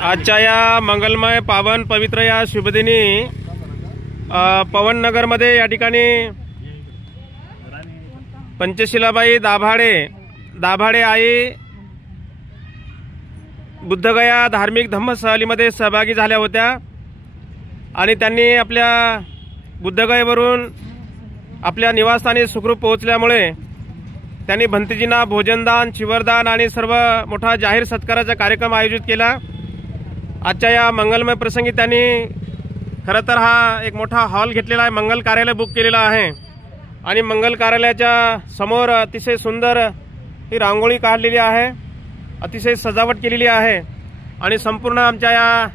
आजच्या या मंगलमय पावन पवित्र या शुभदिनी पवननगर मध्ये या ठिकाणी पंचशिलाबाई दाभाडे आई बुद्धगया धार्मिक धम्म सहलीमध्ये सहभागी झाल्या होत्या आणि त्यांनी आपल्या बुद्धगयेवरून आपल्या निवासस्थानी सुखरूप पोहोचल्यामुळे त्यांनी भंतेजींना भोजनदान, चिवरदान आणि सर्व मोठा जाहीर सत्काराचा कार्यक्रम आयोजित केला। आजच्या या मंगलमय प्रसंगी त्यांनी खरं तर हा एक मोठा हॉल घेतलेला आहे, मंगल कार्यालय बुक केलेला आहे आणि मंगल कार्यालयाच्या समोर अतिशय सुंदर ही रांगोळी काढलेली आहे, अतिशय सजावट केलेली आहे आणि संपूर्ण आमच्या या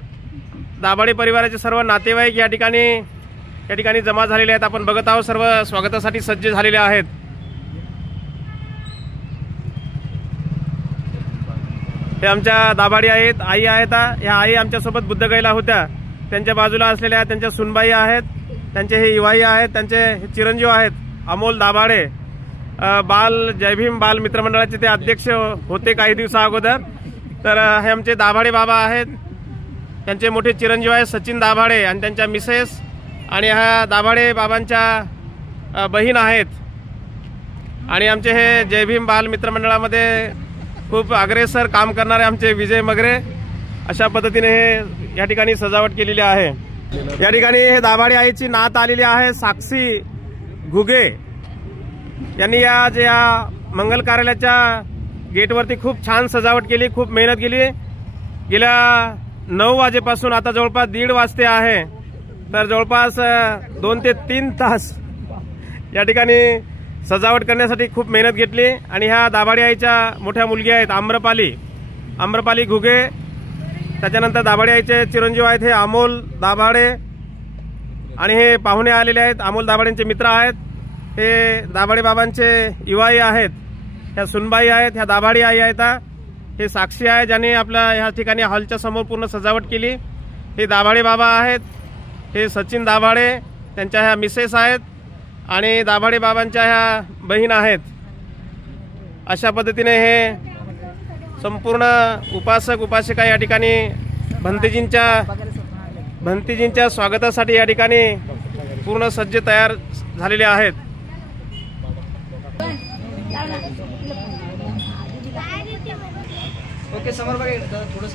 दाभाडे परिवाराचे सर्व नातेवाईक या ठिकाणी जमा झालेले आहेत। आपण बघत आहोत सर्व स्वागतासाठी सज्ज झालेले आहेत। हे आमच्या दाभाडी आहेत, आई आहेत। ह्या आई आमच्यासोबत बुद्धगयेला होत्या। त्यांच्या बाजूला असलेल्या त्यांच्या सुनबाई आहेत, त्यांचे हे युवाई आहेत, त्यांचे हे चिरंजीव आहेत अमोल दाभाडे, बाल जय भीम बाल मित्रमंडळाचे ते अध्यक्ष होते काही दिवसा अगोदर। तर हे आमचे दाभाडे बाबा आहेत, त्यांचे मोठे चिरंजीव आहेत सचिन दाभाडे आणि त्यांच्या मिसेस आणि ह्या दाभाडे बाबांच्या बहीण आहेत आणि आमचे हे जय भीम बाल मित्रमंडळामध्ये खूप अग्रेसर काम करणारे आमचे विजय मगरे। अशा पद्धतीने हे या ठिकाणी सजावट केलेली आहे। या ठिकाणी हे दाभाडे आईची नात आलेली आहे साक्षी घुगे यांनी या मंगल कार्यालयाच्या गेटवरती खूप छान सजावट केली, खूप मेहनत केली। गेल्या 9 वाजेपासून आता जवळपास 1:30 वाजते आहे, तर जवळपास 2 ते 3 तास या ठिकाणी सजावट करण्यासाठी खूप मेहनत घेतली आणि ह्या दाभाडे आईच्या मोठ्या मुलगी आहेत आम्रपाली घुगे। त्याच्यानंतर दाभाडे आईचे चिरंजीव आहेत हे अमोल दाभाडे आणि हे पाहुणे आलेले आहेत, अमोल दाभाडेंचे मित्र आहेत। हे दाभाडे बाबांचे युवाई आहेत, ह्या सुनबाई आहेत, ह्या दाभाडी आई आहेत। हे साक्षी आहे ज्याने आपल्या ह्या ठिकाणी हॉलच्या समोर पूर्ण सजावट केली। हे दाभाडे बाबा आहेत, हे सचिन दाभाडे, त्यांच्या ह्या मिसेस आहेत आणि दाभाडे बाबांच्या ह्या बहीण आहेत। अशा पद्धतीने हे संपूर्ण उपासक उपासिका या ठिकाणी भंतेजींच्या स्वागतासाठी या ठिकाणी पूर्ण सज्ज तयार झालेले आहेत। ओके समोर बघा थोडं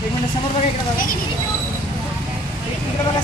एक मिनिट समोर बघा इकडे बघा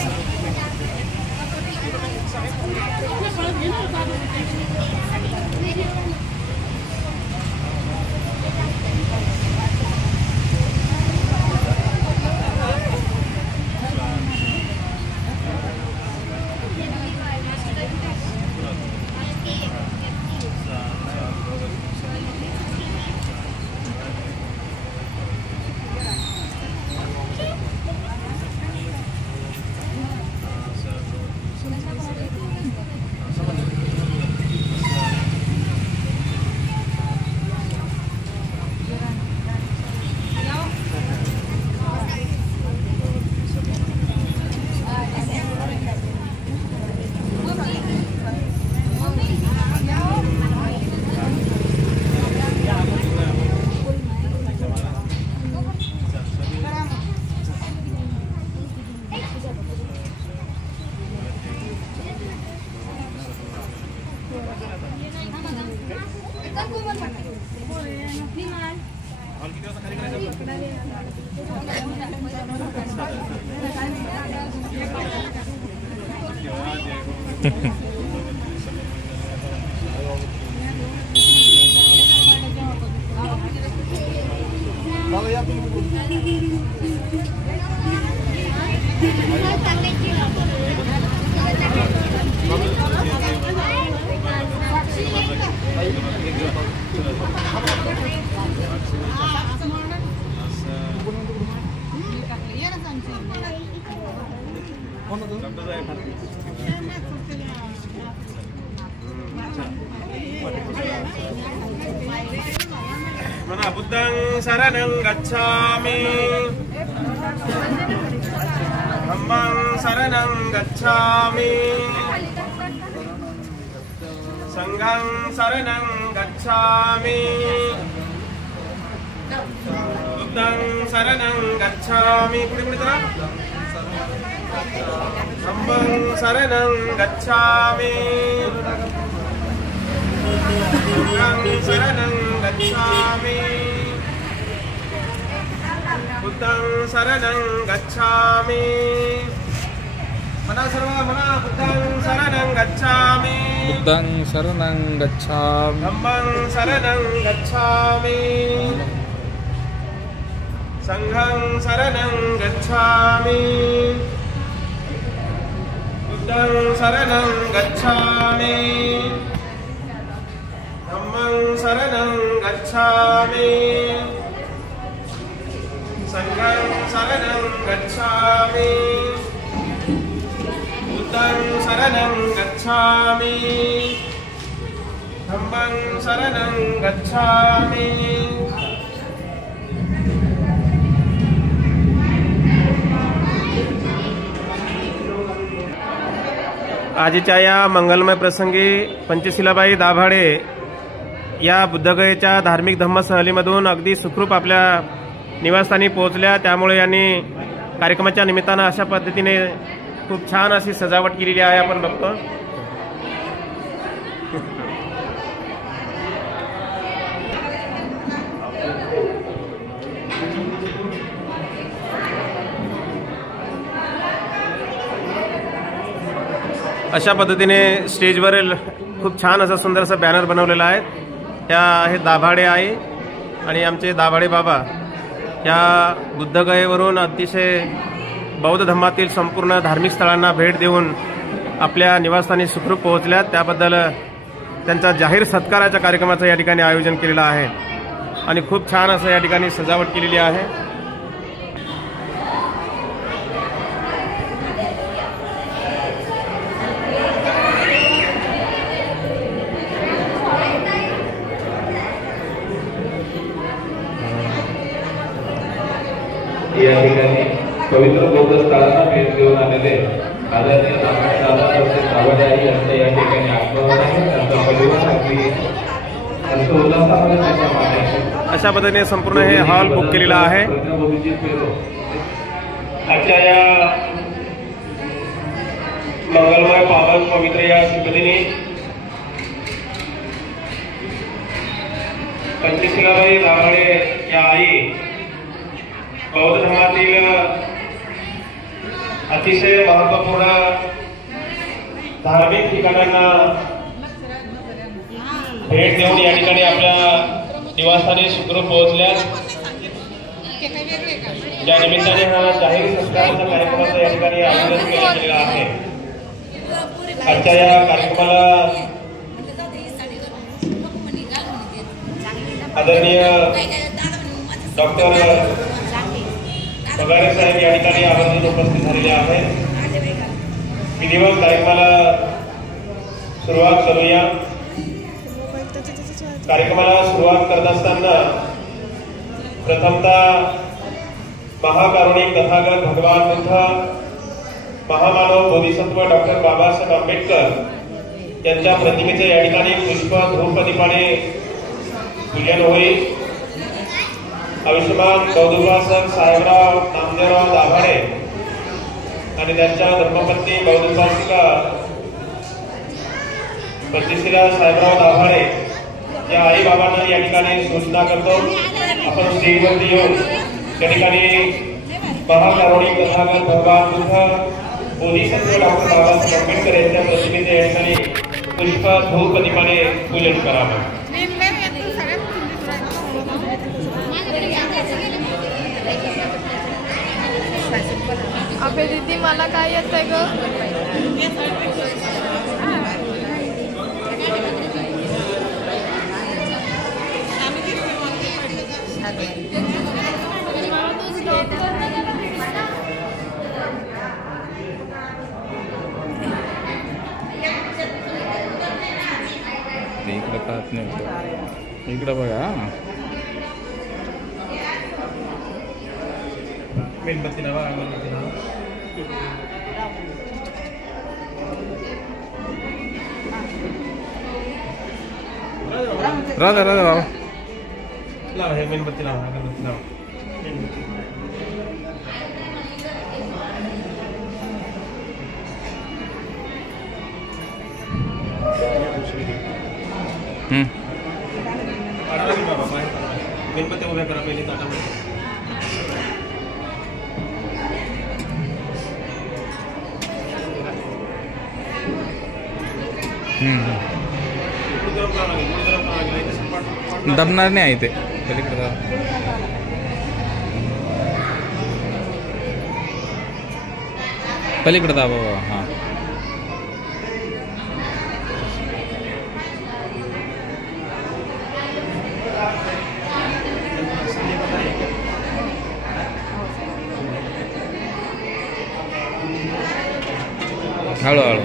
म्हणा बुद्धं शरणं गच्छामि, धम्मं शरणं गच्छामि, संघं शरणं गच्छामि, बुद्धं शरणं गच्छामि, पुढे पुढे चला, धम्मं शरणं गच्छामि, संघं शरणं गच्छामि, बुद्धं शरणं गच्छामि, म्हणा सर्व म्हणा बुद्धं शरणं गच्छामि, बुद्धं शरणं गच्छामि, धम्मं शरणं गच्छामि, संघं शरणं गच्छामि, बुद्धं शरणं गच्छामि, धम्मं शरणं गच्छामि, संघं शरणं गच्छामि, बुद्धं शरणं गच्छामि, धम्मं शरणं गच्छामि. आजच्या या मंगलमय प्रसंगी पंचशिलाबाई दाभाडे या बुद्धगयेच्या धार्मिक धम्म सहलीमधून अगदी सुखरूप आपल्या निवासस्थानी पोहोचल्या. त्यामुळे यांनी कार्यक्रमाच्या निमित्तानं अशा पद्धतीने खूप छान अशी सजावट केलेली आहे, आपण बघतो. अशा पद्धतीने स्टेजवर खूप छान असं सुंदर असं बॅनर बनवलेला आहे. त्या आहेत दाभाडे आई आणि आमचे दाभाडे बाबा. या बुद्धगयेवरून अतिशय बौद्ध धर्मातील संपूर्ण धार्मिक स्थळांना भेट देऊन आपल्या निवासस्थानी सुखरूप पोहोचल्यात. त्याबद्दल त्यांचा जाहीर सत्काराच्या कार्यक्रमाचं या ठिकाणी आयोजन केलेलं आहे आणि खूप छान असं या ठिकाणी सजावट केलेली आहे. या ठिकाणी पवित्र बौद्ध स्थळांना भेट देऊन आलेले आदरणीय दाभाडे आई यांचं या ठिकाणी आगमन आहे. त्यांचा परिवार अगदी उल्हासामध्ये त्यांच्या मागे आहे. अशा पद्धतीने संपूर्ण हे हॉल बुक केलेला आहे. आजच्या या मंगलमय पावन पवित्र या संगतीने पंचशिलाबाई दाभाडे या आई बौद्ध धर्मातील अतिशय महत्वपूर्ण धार्मिक ठिकाणांना भेट देऊन या ठिकाणी आपल्या निवासस्थानी सुखरूप पोहोचल्यात. या निमित्ताने हा जाहीर सत्काराच्या कार्यक्रमाचं या ठिकाणी आयोजन केलेलं आहे. आजच्या या कार्यक्रमाला आदरणीय डॉक्टर पगारे साहेब या ठिकाणी आवर्जून उपस्थित झालेले आहेत. विधिवत कार्यक्रमाला सुरुवात करूया. कार्यक्रमाला सुरुवात करत असताना प्रथमतः महाकारुणिक तथागत भगवान बुद्ध महामानव बोधिसत्व डॉक्टर बाबासाहेब आंबेडकर यांच्या प्रतिमेचे या ठिकाणी पुष्प धूपदीपाने पूजन होईल. आयुष्यमान बौद्धोपासक साहेबराव नामदेवराव दाभाडे आणि त्यांच्या धर्मपत्नी बौद्धोपासिका पंचशिला साहेबराव दाभाडे या आई बाबांना या ठिकाणी सूचना करतो. आपण स्टेजवरती येऊन त्या ठिकाणी महाकारुणिक तथागत भगवान बुद्ध बोधिसत्व डॉक्टर बाबासाहेब आंबेडकर यांच्या प्रतिमेचे या ठिकाणी पुष्प धूपदीपाने पूजन करावं. अबे दीदी मला काय येतंय ग? ते इकडं पाहत नाही. इकडं बघा. मेणबत्ती लावा. राधा राधा बाबा लावा हे मेणबत्ती लावा. अगरबत्ती लावा. बाबा बाहेर मेणबत्ती उभ्या करा पहिले ताटामध्ये. दमणार नाही आहे ते. पलीकडे जा. पलीकडे जा बाबा. हां हळूहळू.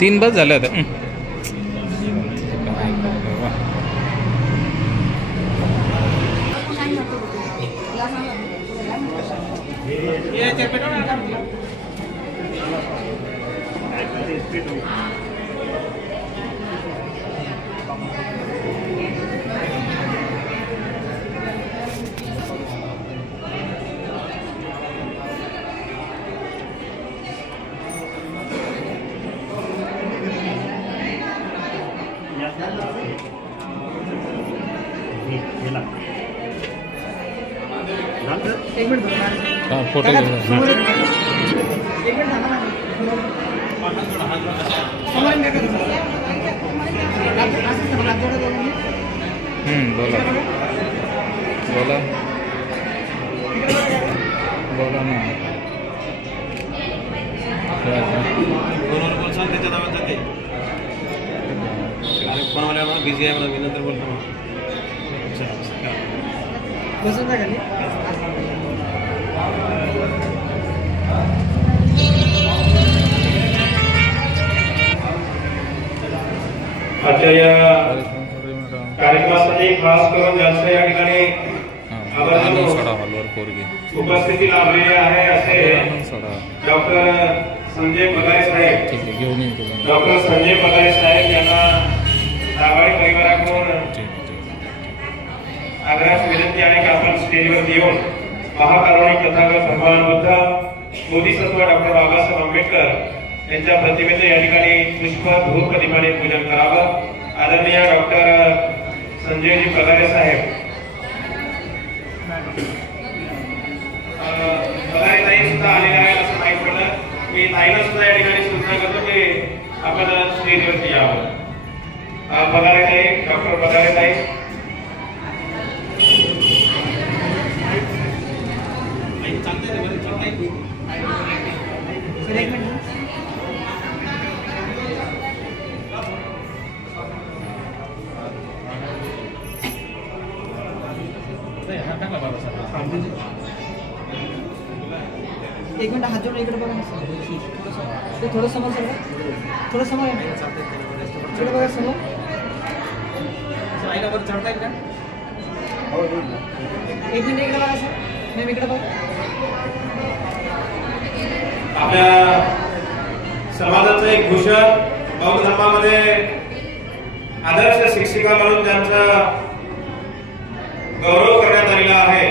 तीन बस झाले होते. एक मिनिट हां फोटो घेऊन. समोर एक मिनिट थांबा ना. समोर काय करतो बोला बोला बोला ना. फोनवर बोलसान त्याच्या नावात जाते. फोनवाल्या म्हणून बिझी आहे म्हणून मी नंतर बोलतो. बसून जा खाली. आजच्या या कार्यक्रमासाठी खास करून जास्त या ठिकाणी हॉलवर पोरगी उपस्थिती लाभलेली आहे असे डॉक्टर संजय पगारे साहेब. ठीक आहे घेऊन येईन तुला. डॉक्टर संजय पगारे साहेब यांना दाभाडे परिवाराकडून आग्रहास विनंती आहे की आपण स्टेजवर येऊन महाकारुणिक तथागत भगवान बुद्ध बोधिसत्व डॉक्टर बाबासाहेब आंबेडकर यांच्या प्रतिमेचे या ठिकाणी पुष्प धूप प्रतिमाने पूजन करावं. आदरणीय डॉक्टर संजयजी पगारे साहेब पगारे ताई सुद्धा आलेल्या आहेत असं माहीत पडलं. मी ताईला सुद्धा या ठिकाणी सूचना करतो की आपण स्टेजवरती यावं. पगारे ताई, डॉक्टर पगारे ताई. एक मिनिट. एक मिनिट हात जोडून इकडे बघा ना. ते थोडं समोर सर. थोडं समोर आहे. इकडे बघा समोर. एक मिनिट इकडे बघा सर. मॅम इकडे बघा. आपल्या समाजाचं एक भूषण बौद्ध धर्मामध्ये आदर्श शिक्षिका म्हणून त्यांचा गौरव करण्यात आलेला आहे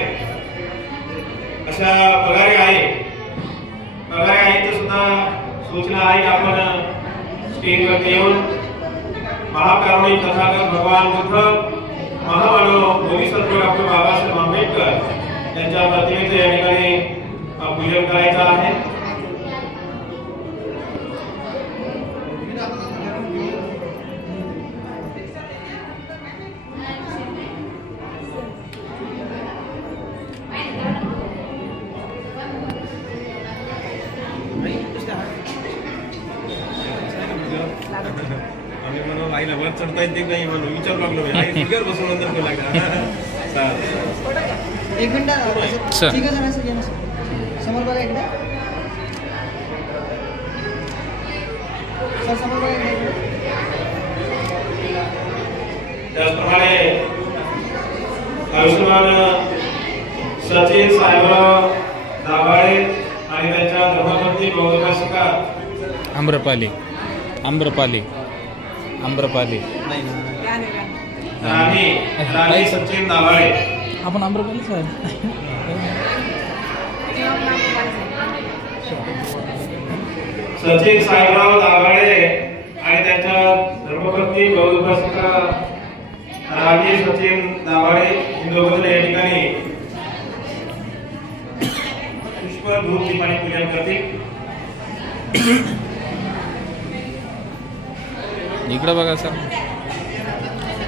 अशा पगारे आईचं सुद्धा सूचना आहे की आपण स्टेजवरती येऊन महाकारुणिक तथागत भगवान बुद्ध महामानव बोधिसत्व डॉक्टर बाबासाहेब आंबेडकर यांच्या प्रतिमेचे या ठिकाणी पूजन करायचं आहे. आम्ही म्हणून आईला वर चढता येते नाही म्हणून विचारू लागलो. आई बसून नंतर लागला. एक मिनिट अच्छा. ठीक आहे जण असं घ्या ना सर. समोर बघा एकदा सर, समोर बघा एकदा. त्याचप्रमाणे आयुष्यमान सचिन साहेबराव दाभाडे आणि त्यांच्या धर्मपत्नी गौरवासिका आम्रपाली आम्रपाली आम्रपाली राणी सचिन दाभाडे. आपण आम्रपाली साहेब सचिन साहेबराव दाभाडे आणि त्यांच्या धर्मपत्नी गौरवासिका राणी सचिन दाभाडे हे दोघं या ठिकाणी पुष्प धूप दीपाने पूजन करतील. इकडं बघा सर,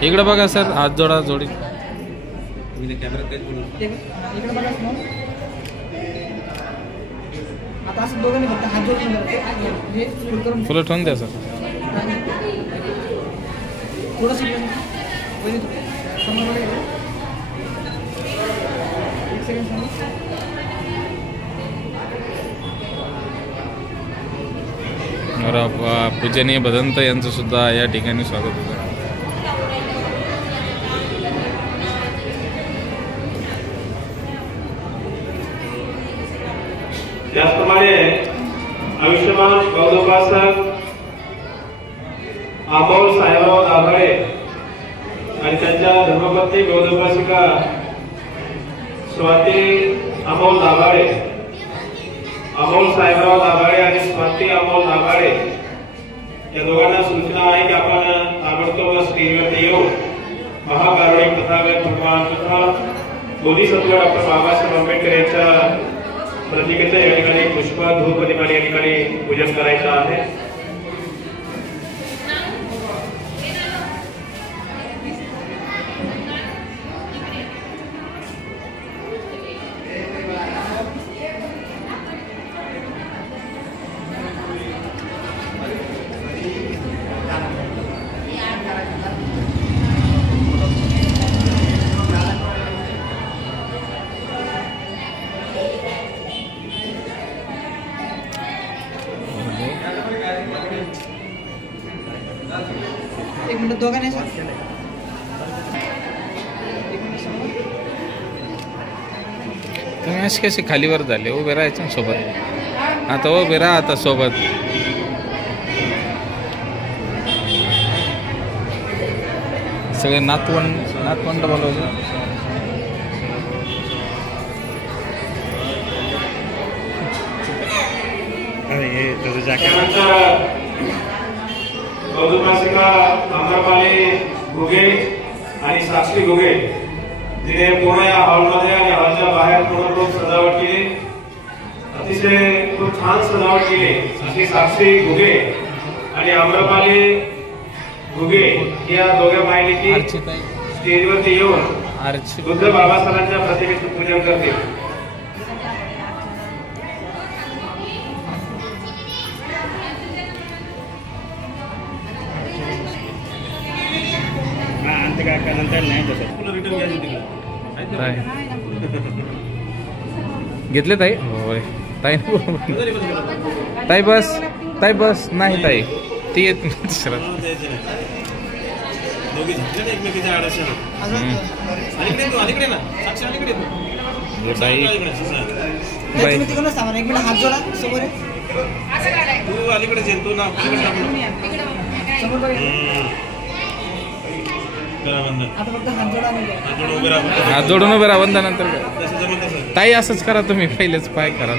इकडं बघा सर, हात जोडा जोडी. इकडे बघा समोर. आता असं दोघांनी फक्त हात जोडून हे फुल करून फुलं ठेवून द्या सर. थोडंसं समोर बघा एकदा. एक सेकंड समोर. पूजनीय भदंत यांचं सुद्धा या ठिकाणी स्वागत होतं. त्याचप्रमाणे आयुष्यमान गौरवासक अमोल साहेबराव दाभाडे आणि त्यांच्या धर्मपत्नी गौरवासिका स्वाती अमोल दाभाडे. अमोल साहेबराव दाभाडे आणि स्वाती अमोल दाभाडे या दोघांना सूचना आहे की आपण ताबडतोब स्क्रीनवरती येऊ. महाकारुणिक तथागत भगवान तथा बोधिसत्व डॉक्टर बाबासाहेब आंबेडकर यांच्या प्रतिमेचं या ठिकाणी पुष्प धूप दीपाने या ठिकाणी पूजन करायचं आहे. एक मिनिट दोघांनी सर. तुम्ही असे कसे खालीवर झाले? उभे राहायचे ना सोबत. आता उभे राहा आता सोबत. सगळे नातवंड बोलवले. त्यानंतर गौरवासिका आम्रपाली घुगे आणि साक्षी घुगे जिने पूर्ण या हॉलमध्ये आणि हॉलच्या बाहेर पूर्ण खूप सजावट केली. अतिशय खूप छान सजावट केली अशी साक्षी घुगे आणि आम्रपाली घुगे या दोघ्या मायलेकी स्टेजवरती येऊन बुद्ध बाबासाहेबांच्या प्रतिमेचं पूजन करतील. घेतले ताई? होय ताई. ताई बस, ताई बस. नाही ताई ती येत नाही दुसरं. बाई बाई तुम्ही तिकडूनच थांबा ना. एक मिनिट हात जोडा समोर आहे. समोर बघा. आता फक्त हात जोडा नाही. हात जोडून उभे राहा. वंदनानंतर ताई असंच करा तुम्ही. पहिलेच पाय करा.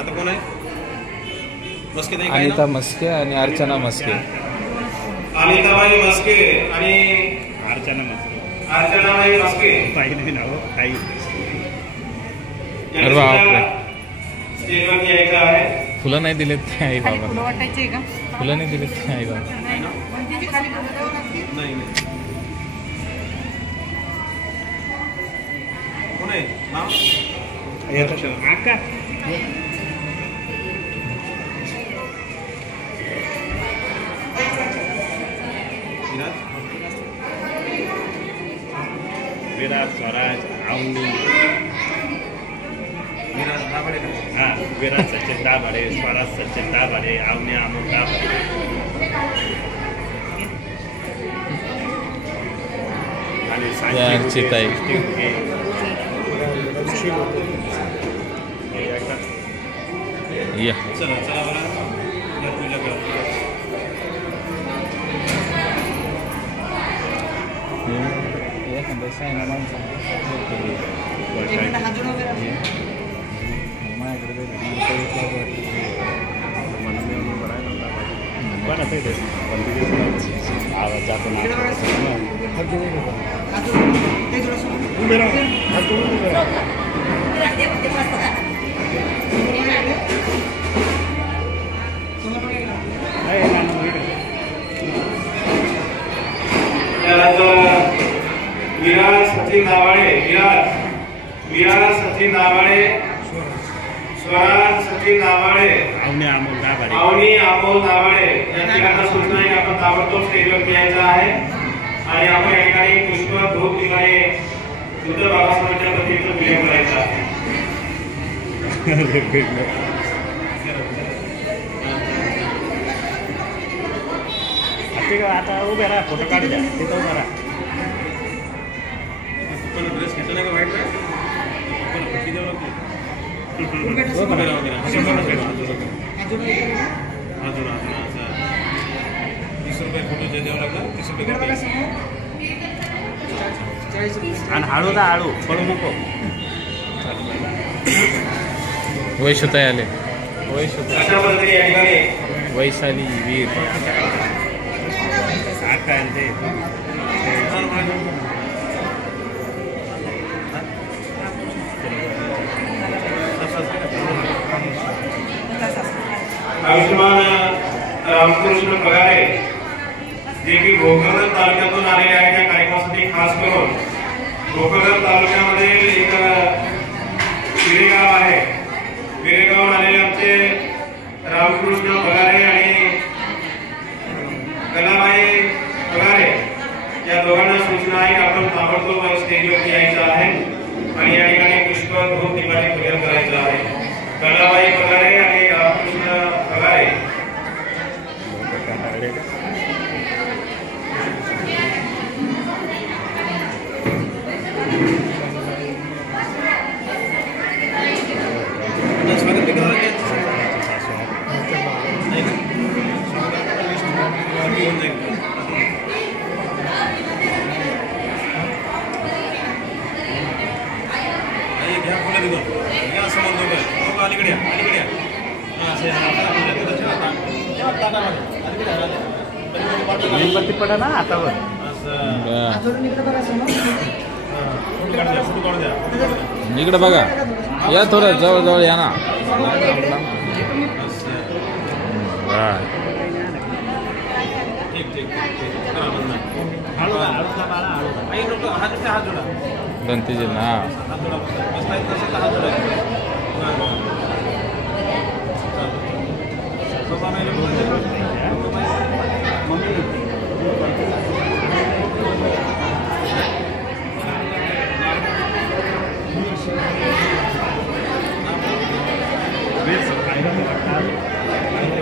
आता कोण आहे? अनिता मस्के आणि अर्चना मस्के. अनिताबाई मस्के आणि अर्चनाबाई मस्के अरे बापरे. स्टेजवरती यायचं आहे. फुलं नाही दिलेत ते आई बाबा. फुलं नाही दिलेत ते आई बाबा. नाही कोण आहे नाव? विराज स्वराज अवनी हा विराज सचिन दाभाडे स्वराज सचिन दाभाडे अवनी अमोल दाभाडे आणि चिताई या चला चला बरं पूजा करा एक मिनिट हात जोडून उभे राहा. आवाज जातो ना इकडे बघा. हात जोडून उभे राहा. हात जोडून. ते थोडंसं उभे राहा हात जोडून उभे राहा त्यानंतर विराज सचिन दाभाडे विराज सचिन दाभाडे स्वराज सचिन दाभाडे अवनी अमोल दाभाडे या ठिकाणी सूचना आहे आपण ताबडतोब स्टेजवरती यायचं आहे आणि आपण या ठिकाणी पुष्प धूप ठिकाणी बुद्ध बाबासाहेबांच्या प्रतिमेचं पूजन करायचं आहे. आता उभे राहा फोटो काढू द्या तिथं उभा राहा ड्रेस घेतला नाही का वाईट फोटो द्यावं लागलं 30 रुपये आणि हळू ना हळू पडू नको वैशताई आले अशा पद्धतीने या ठिकाणी वैशाली वीर काय ते आयुष्यमान रामकृष्ण पगारे जे की भोकरदन तालुक्यातून आलेले आहेत त्या कार्यक्रमासाठी खास करून भोकरदन तालुक्यामध्ये एक विरेगाव आहे विरेगावून आलेले आमचे रामकृष्ण पगारे आणि कलाबाई पगारे या दोघांना सूचना आहे की आपण ताबडतोब स्टेजवरती यायचं आहे आणि या ठिकाणी पुष्प धूप दीपाने पूजन करायचं आहे. कलाबाई पगारे आणि रामकृष्ण पगारे मेणबत्ती पडा ना हातावर हात जोडून इकडे बघा समोर. इकडे बघा या थोडं जवळ जवळ या ना गणतीजी ना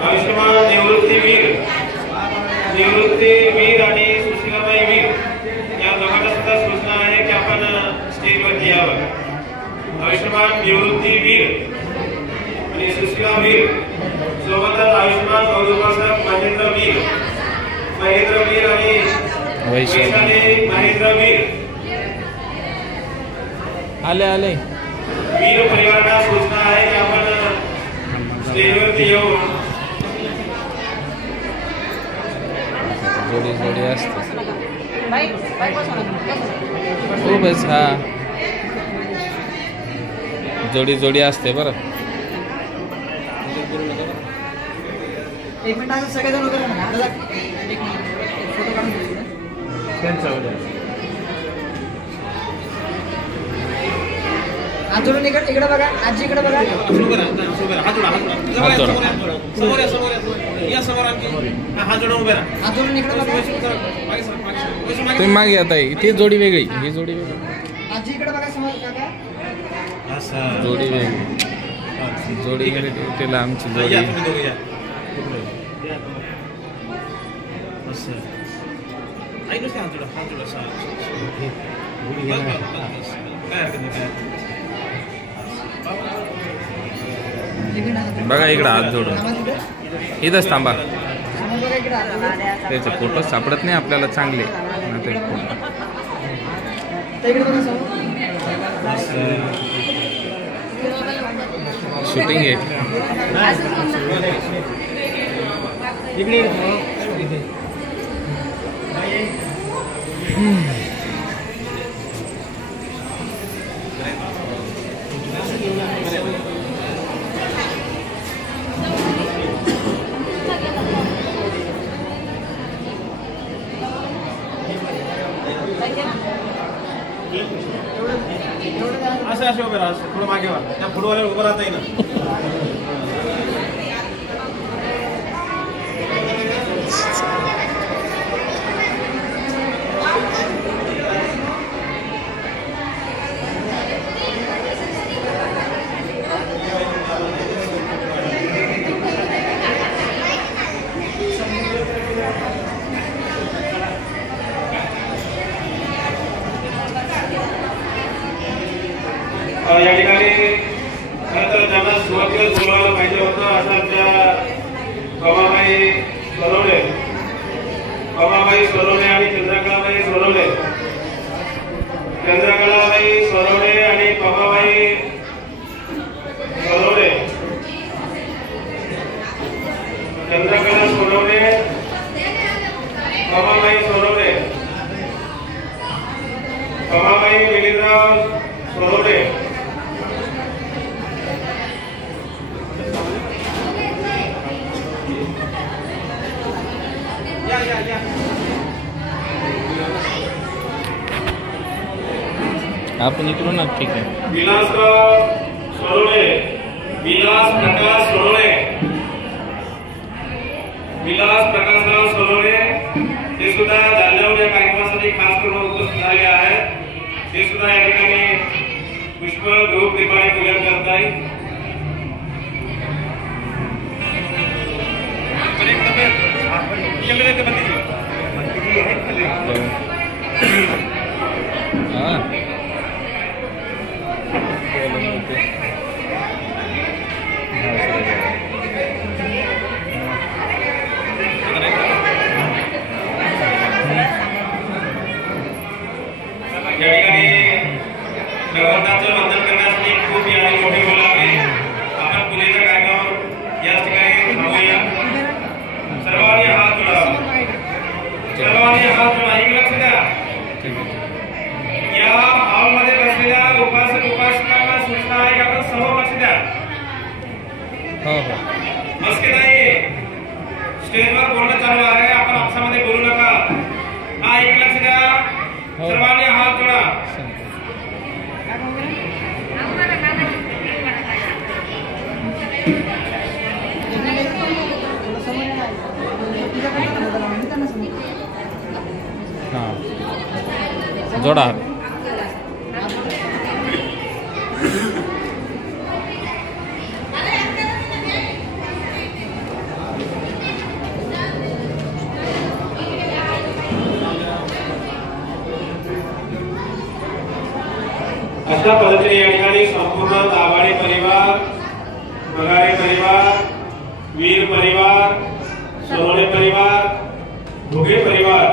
आयुष्यमान निवृत्ती वीर आणि सुशीलाबाई वीर या दोघांना सुद्धा सूचना आहे की आपण स्टेजवरती यावं. आयुष्यमान निवृत्ती वीर आणि सुशीला वीर सोबतच आयुष्यमान गौरवसाहेब महेंद्र वीर आणि वैशाली महेंद्र वीर आले आले वीर परिवारांना सूचना आहे की आपण स्टेजवरती येऊ. जोडी जोडी असते खूपच हा जोडी जोडी असते बरं. एक मिनिट आज सगळेजण उभे राहा. एक मिनिट फोटो काढून घ्यायचे. हात जोडून इकडे बघा आजी इकडे बघा. हात जोडून इकडे बघा. तुम्ही मागे आता ही जोडी वेगळी ही जोडी वेगळी आजी इकडे बघा समोर काका. जोडी वेगळी, जोडी ते लांबची जोडी. बघा इकडं हात जोडून इथंच थांबा. त्याचे फोटो सापडत नाही आपल्याला चांगले. शूटिंग आहे. असे असे उभे राहा, थोडं मागे व्हा. त्या फुटबॉलवर उभं राहता येईल. या ठिकाणी खरं तर त्यांना सुरुवातीलाच बोलायला पाहिजे होतं. असं आमच्या कमाबाई सोनवणे आणि चंद्रकलाबाई सोनवणे आणि कमाबाई सोनवणे, चंद्रकला सोनवणे, कमाबाई सोनवणे, कमाबाई मिलिंदराव सोनवणे, आपण इकडून ना. ठीक आहे. विलास प्रकाशराव सोनवणे ते सुद्धा जालन्याहून या कार्यक्रमासाठी खास करून उपस्थित झाले आहेत. ते सुद्धा या ठिकाणी पुष्प धूप दीपाने पूजन करत आहेत. या ठिकाणी भगवंताचं वंदन करण्यासाठी खूप यादी मोठी बोलावी. आपण पूजेचा कार्यक्रम याच ठिकाणी थांबूया. सर्वांनी हात जोडा. एक लक्ष द्या. या हॉलमध्ये बसलेल्या उपासक उपासकांना सूचना आहे की आपण समोर लक्ष द्या. मस्के नाही, स्टेजवर बोलणं चालू आहे. आपण आपसामध्ये बोलू नका. हा, एक लक्ष द्या. सर्वांनी हात जोडा. जोडा. अशा पद्धतीने या ठिकाणी संपूर्ण दाभाडे परिवार, बगारे परिवार, वीर परिवार, सोनवणे परिवार, भोगे परिवार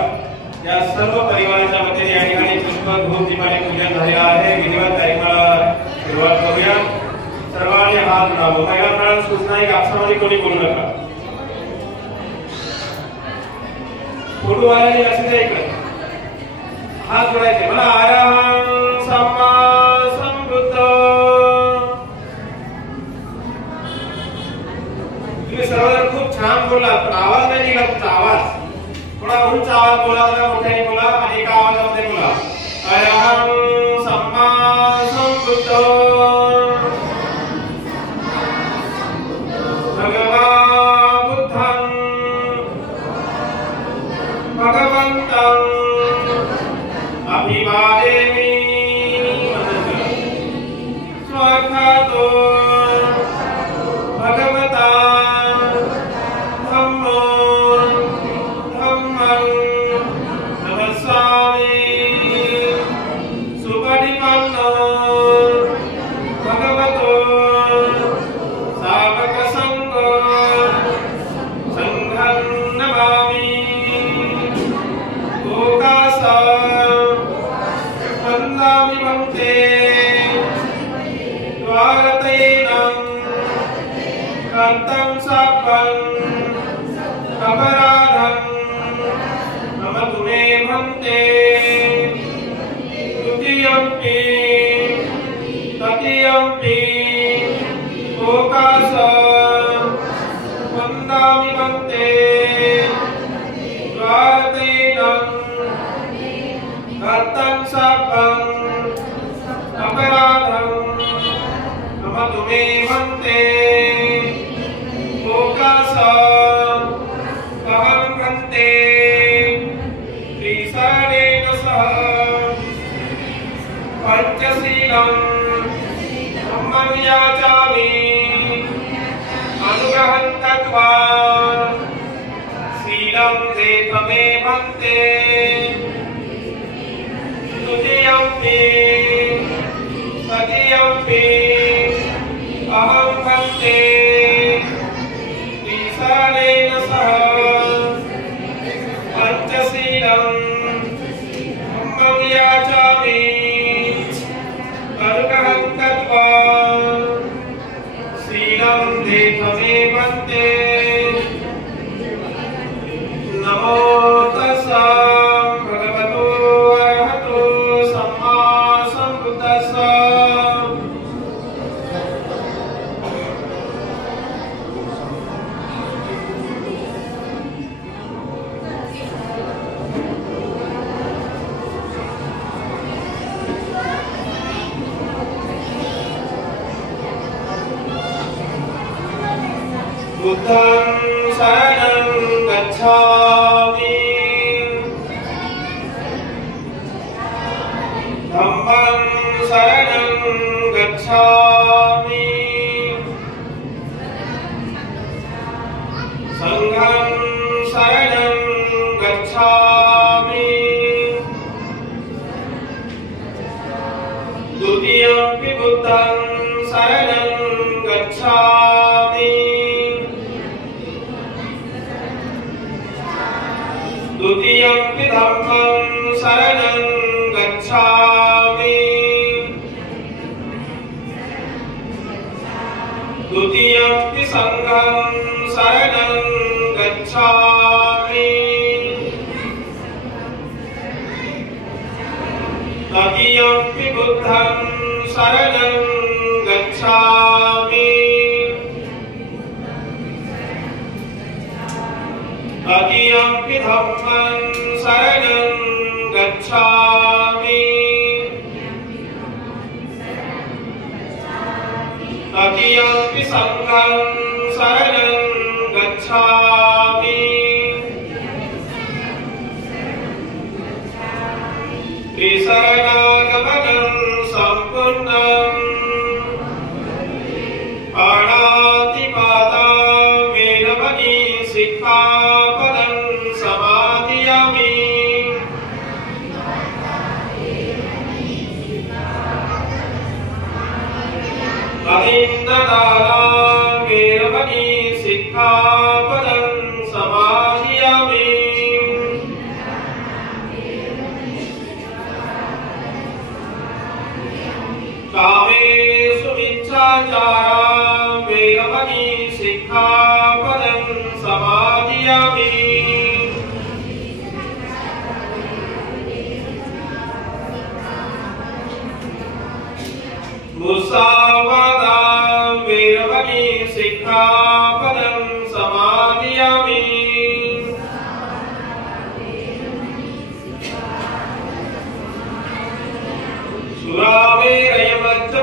या सर्व परिवाराच्या वतीने या ठिकाणी पुष्प धूप दीपाने पूजन झालेलं आहे. विधिवत कार्यक्रमाला सुरुवात करूया. सर्वांनी हात जोडावे. महिला सूचना आहे की आपसामध्ये कोणी बोलू नका. फोटोवाल्याने लक्ष द्या. इकडे हात जोडायचे. मला आराम सम्मा समृद्ध. तुम्ही सर्वजण खूप छान बोलला, पण आवाज नाही निघाला. तुमचा आवाज थोडा उंच आवाज बोला, मोठ्याने बोला आणि एका आवाजामध्ये बोला. अहं सम्मा समृद्ध भगवान बुद्धं भगवन्तं अभिवादे वन्दामि भन्ते द्वारतैनं कर्तं सापं अपराधं नमतु मे भन्ते द्वितीयम्पि तृतीयम्पि ओकाश वन्दामि भन्ते द्वारतैनं कर्तं सापं अपराधं नमतु मे भन्ते ओकाशम् अहं भन्ते त्रिसरणेन सह पञ्चशीलं ब्रह्मं याचामि अनुग्रहं दत्त्वा शीलं देत मे भन्ते द्वितीयम्पि तृतीयम्पि अहं भन्ते त्रिसरणेन सह पञ्चशीलं ब्रह्मं याचामि अनुग्रहं दत्त्वा शीलं देत मे भन्ते नमो तस्सा भगवतो अरहतो सम्मा सम्बुद्धस्सा बुद्धं शरणं गच्छामि धम्मं शरणं गच्छामि संघं शरणं गच्छामि द्वितीयम्पि बुद्धं शरणं गच्छामि द्वितीयम्पि धम्मं शरणं गच्छामि द्वितीयम्पि संघं शरणं गच्छामि तृतीयम्पि बुद्धं शरणं गच्छामि तृतीयम्पि धम्मं शरणं गच्छामि तृतीयम्पि संघं शरणं गच्छामि त्रिशरणागमनं सम्पूर्णं पाणातिपाता वेरमणि सिक्खापदं समादयामि अनिन्ददाना वेरमणि सिक्खापदं समादयामि कामेषु मिच्छाचारं वेरमणि सिक्खापदं समादयामि मुसावादां वेरमणि सिक्खापदं समादयामि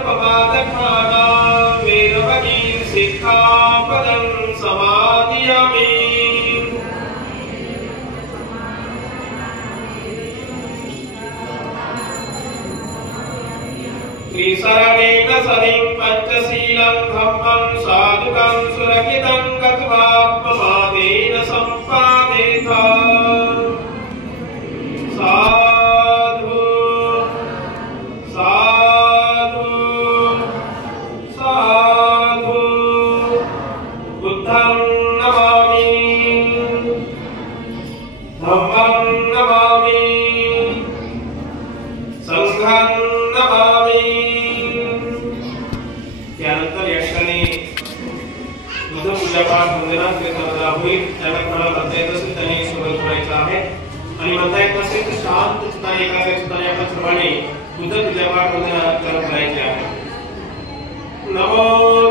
सुरामेरयमज्जपमादखानां वेरमणि सिक्खापदं समादयामि त्रिशरणेन सदिं पञ्चशीलं धम्मं साधुकं सुरक्षितं गत्वा प्रमादेन सम्पादेत साधु साधु साधु बुद्धं नमामि धम्मं नमामि संघं संघं नमामि. त्यानंतर या ठिकाणी बुद्ध पूजापाठ वंदना कीर्तनाला होईल. ज्यांना कोणाला म्हणता येत असेल त्यांनी सोबत करायचं आहे आणि म्हणता येत नसेल तर शांत चित्ताने एकाग्र चित्ताने आपण सर्वांनी बुद्ध पूजापाठ वंदना करायची आहे. नमो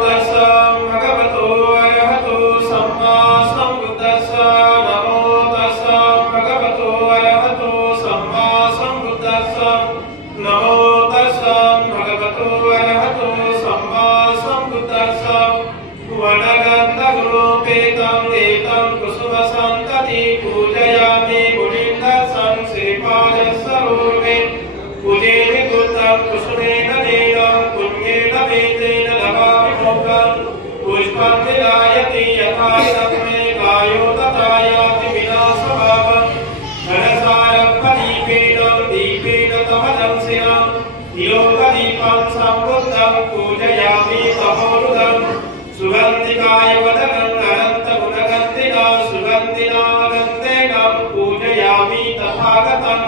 तस्सा भगवतो अरहतो सम्मा सम्बुद्धस्सा. नमो तस्सा भगवतो अरहतो सम्मा सम्बुद्धस्सा. नमो तस्सा भगवतो अरहतो सम्मा सम्बुद्धस्सा. वनगन्धगुणोपेतं एतं कुसुमसन्तति पूजयामि मुनिन्दसं श्रीपादसरोर्मे. पूजेमि बुद्धं कुसुमेन नेनं पुण्येन वेदेन नमामि मोक्षं. पुष्पं विलायति यथा सत्मे गायो तथा याति विनाशभावं. घनसारप्रदीपेन दीपेन तमदंसिनं योगदीपं संवृद्धं पूजयामि तमोरुधं. सुगन्धिकाय वदनं अनन्तगुणगन्धिना सुगन्धिना गन्धेन पूजयामि तथागतं.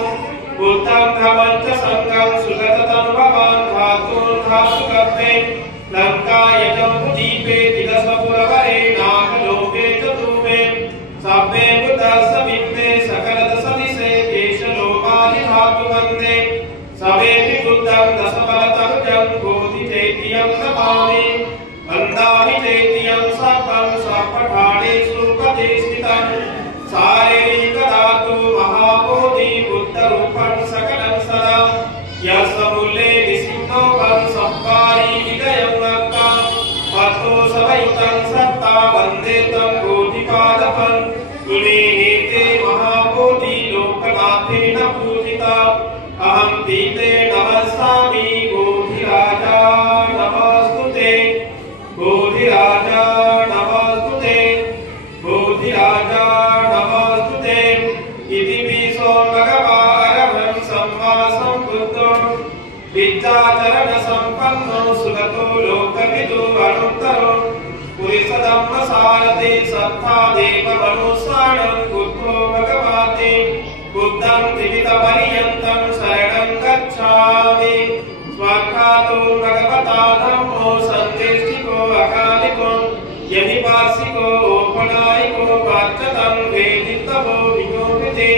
बुद्धं धम्मं च संघं सुगततं भवान् धातून् धातुकर्ते. लङ्काय जम्बुदीपे तिलसपुरवरे नागलोके च धूमे. सभ्ये बुद्धस्य विद्मे सकलदशदिशे केशलोमानि धातुवन्दे. सवेपि बुद्धं दशबलतनुजं बोधिचैत्यं नमामि. वन्दामि चैत्यं सर्वं सर्वठानेषु उपदेशितं. शारीरिकधातु महाबोधि बुद्धरूपं सकलं सदा. यस्मूले निसिंहोपं संपारि विजयं नक्तं. पद्मोऽसवयुतं सत्ता वन्दे तं बोधिपादपं. इमे ते महाबोधि लोकनाथेन पूजिता. अहं पीते नमस्सामि बोधिराजा नमस्तुते. बोधिराजा नमस्तुते. बोधिराजा नमस्तुते. इति विशो भगवान् सम्मा सम्बुद्धो. विद्याचरण सम्पन्नो सुगतो लोकविदो अनुत्तरो. पुरुषधम्मसारथे सत्ता देव मनुष्याणां बुद्धो भगवते. बुद्धं त्रिविधपर्यन्तं शरणं गच्छामि. स्वाख्यातो भगवता धम्मो सन्देशिको अकालिको. यदिवासिको औपनायिको वाच्यतं वेदितवो वियोगिते.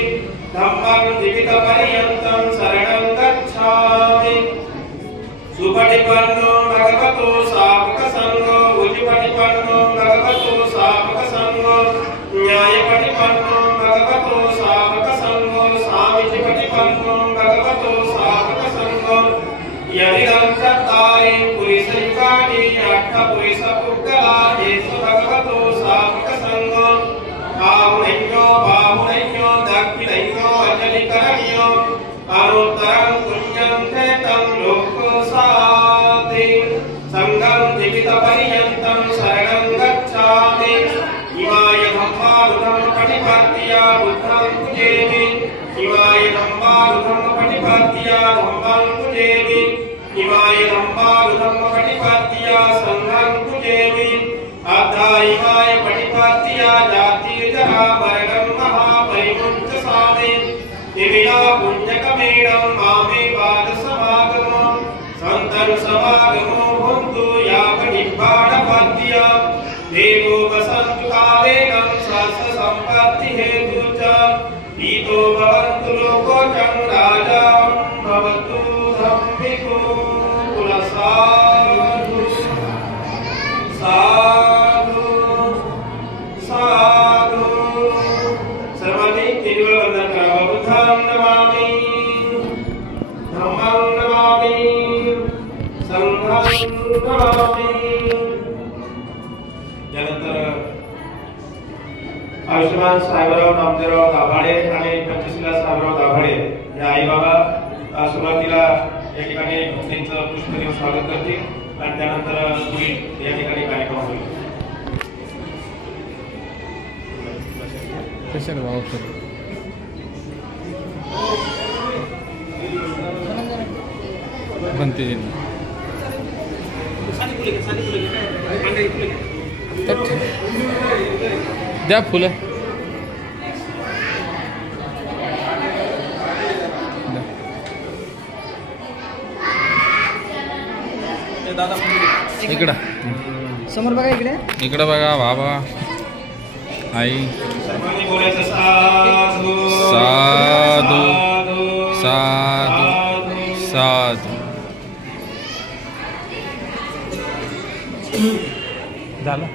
धम्मं त्रिविधपर्यन्तं शरणं गच्छामि. सुपटिपन्नो भगवतो सावकसङ्गो. उजुपटिपन्नो भगवतो सावकसङ्गो. न्यायपटिपन्नो भगवतो सावकसङ्गो. सामिजिपटिपन्नो भगवतो सावकसङ्गो. यदिदं चत्वारि पुरुषयुगानि अष्टपुरुषपुद्गला येषु भगवतो सावकसङ्गो. बाहुनैयो बाहुनैयो दक्षिणैयो अजलिकरणीयो. अनुत्तरं पुण्यं क्षेत्रं लोकोसाति. संघं त्रिविधपर्यन्तं शरणं गच्छामि. इमाय धम्मारुधं पटिपत्या बुद्धं पूजेमि. इमाय धम्मारुधं पटिपत्या धम्मं पूजेमि. इमाय धम्मारुधं पटिपत्या संघं पूजेमि. अद्धा इमाय पटिपत्या जातिर्जरा मरणं महापरिमुञ्चसामि. इमिना पुण्यकमेणं मामे पादसमागमो. सन्तं समागमो भवन्तु यावनिब्बाणपद्या. देवो वसन्तु कालेन सहस्रसम्पत्तिहेतु च. नीतो भवन्तु लोकोऽयं राजा भवतु धम्मिको. साधु साधु साधु. सर्वांनी तीन वेळा वंदन करावं. बुद्धं नमामि. धम्मं नमामि. संघं नमामि. त्यानंतर आयुष्यमान साहेबराव नामदेवराव दाभाडे आणि पंचशीला साहेबराव दाभाडे या आई बाबा सुरुवातीला या ठिकाणी त्यांचं पुष्प देऊन स्वागत करतील आणि त्यानंतर पुढील या ठिकाणी कार्यक्रम होईल. कशाला वाव बनते द्या फुलं. इकडं समोर बघा इकडे. इकडं बघा बाबा आई सर्वांनी बोलायचं साधू साधू साधू साधू. झालं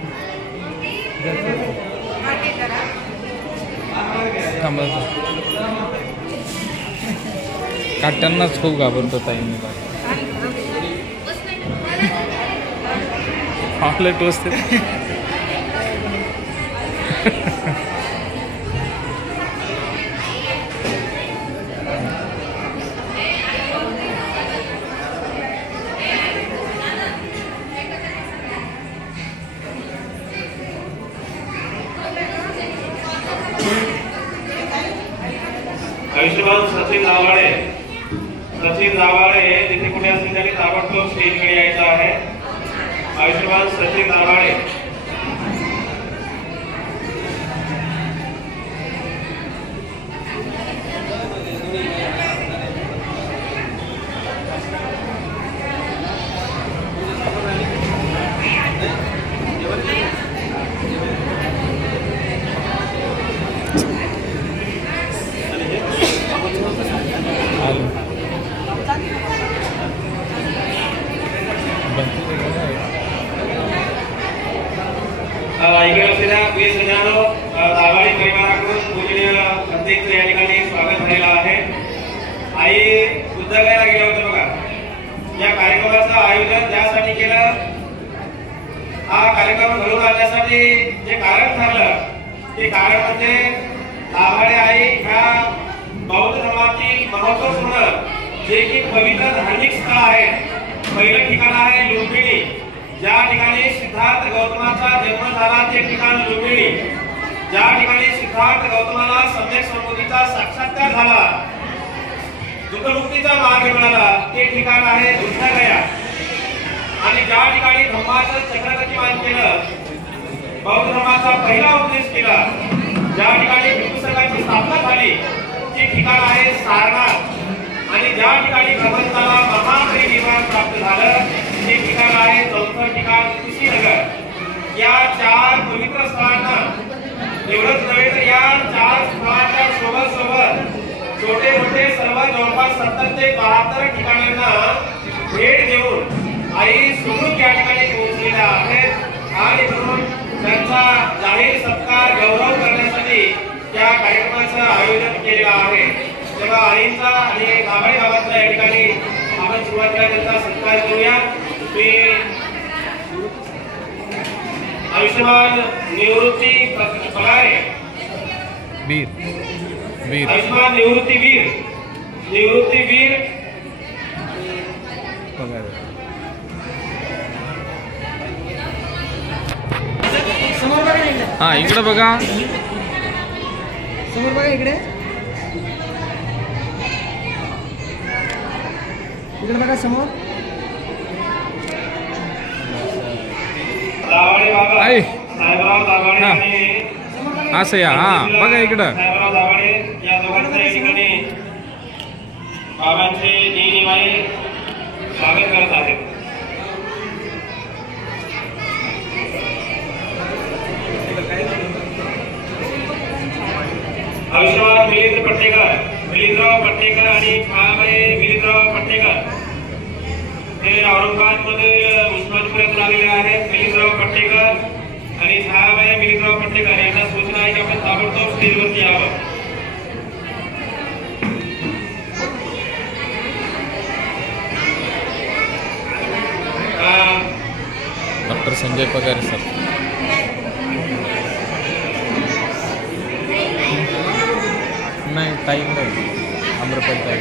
काट्यांनाच खूप घाबरतो ताईंनी. आपलं टोचते. आयुष्यमान सचिन दाभाडे. सचिन दाभाडे जिथे कुठे असेल त्यांनी ताबडतोब स्टेजकडे यायचं आहे. आयुष्यमान सचिन दाभाडे. इकडे असलेल्या वीस हजारो दाभाडे परिवाराकडून पूजनीय अध्यक्ष या ठिकाणी स्वागत झालेलं आहे. आई बुद्धगयाला गेल्या होत्या बघा. या कार्यक्रमाचं आयोजन ज्यासाठी केलं, हा कार्यक्रम घडवून आणण्यासाठी जे कारण ठरलं ते कारण म्हणजे दाभाडे आई ह्या बौद्ध धर्माची महत्वपूर्ण जे की पवित्र धार्मिक स्थळ आहे. पहिलं ठिकाण आहे लुंबिनी, ज्या ठिकाणी सिद्धार्थ गौतमाचा जन्म झाला ते ठिकाण लुंबिनी. ज्या ठिकाणी सिद्धार्थ गौतमाला सम्यक संबोधीचा साक्षात्कार झाला, दुःखमुक्तीचा मार्ग मिळाला ते ठिकाण आहे बुद्धगया. आणि ज्या ठिकाणी धम्माचं चक्रगतिमान केलं, बौद्ध धर्माचा पहिला उपदेश केला, ज्या ठिकाणी हिंदू संघाची स्थापना झाली ते ठिकाण आहे सारनाथ. आणि ज्या ठिकाणी भगवंताला महापरिनिर्वाण प्राप्त झालं ते ठिकाण आहे चौथं ठिकाण कुशीनगर. या चार पवित्र स्थळांना एवढंच नव्हे तर या चार स्थळांच्या सोबत छोटे मोठे सर्व जवळपास 70 ते 72 ठिकाणांना भेट देऊन आई सुखरूप या ठिकाणी पोहोचलेल्या आहेत. आणि म्हणून त्यांचा जाहीर सत्कार गौरव करण्यासाठी त्या कार्यक्रमाचं आयोजन केलेलं आहे. तेव्हा आईंचा आणि दाभाडे गावाचा या ठिकाणी आपण सुरुवातीला त्यांचा सत्कार करूया. मी आयुष्यमान निवृत्ती पगारे वीर वीर आयुष्यमान निवृत्ती वीर पगारे. समोर बघा इकडे. हा इकडं बघा. समोर बघा इकडे. इकडे बघा समोर. दाभाडे बाबा आई. साहेबराव दाभाडे हा. आणि असं या. हा बघा इकडं. साहेबराव दाभाडे या दोघांच्या या ठिकाणी बाबांचे निवाई स्वागत करत आहेत. आयुष्यमान मिलिंदराव पट्टेकर आणि छायाबाई मिलिंदराव पट्टेकर हे औरंगाबाद मध्ये उस्मानपुरातून आलेले आहेत. मिलिंदराव पट्टेकर आणि छायाबाई मिलिंदराव पट्टेकर यांना सूचना आहे की आपण ताबडतोब स्टेजवरती यावं. Doctor Sanjay Pagare sir. नाही ताई नाही, आम्रपाली ताई.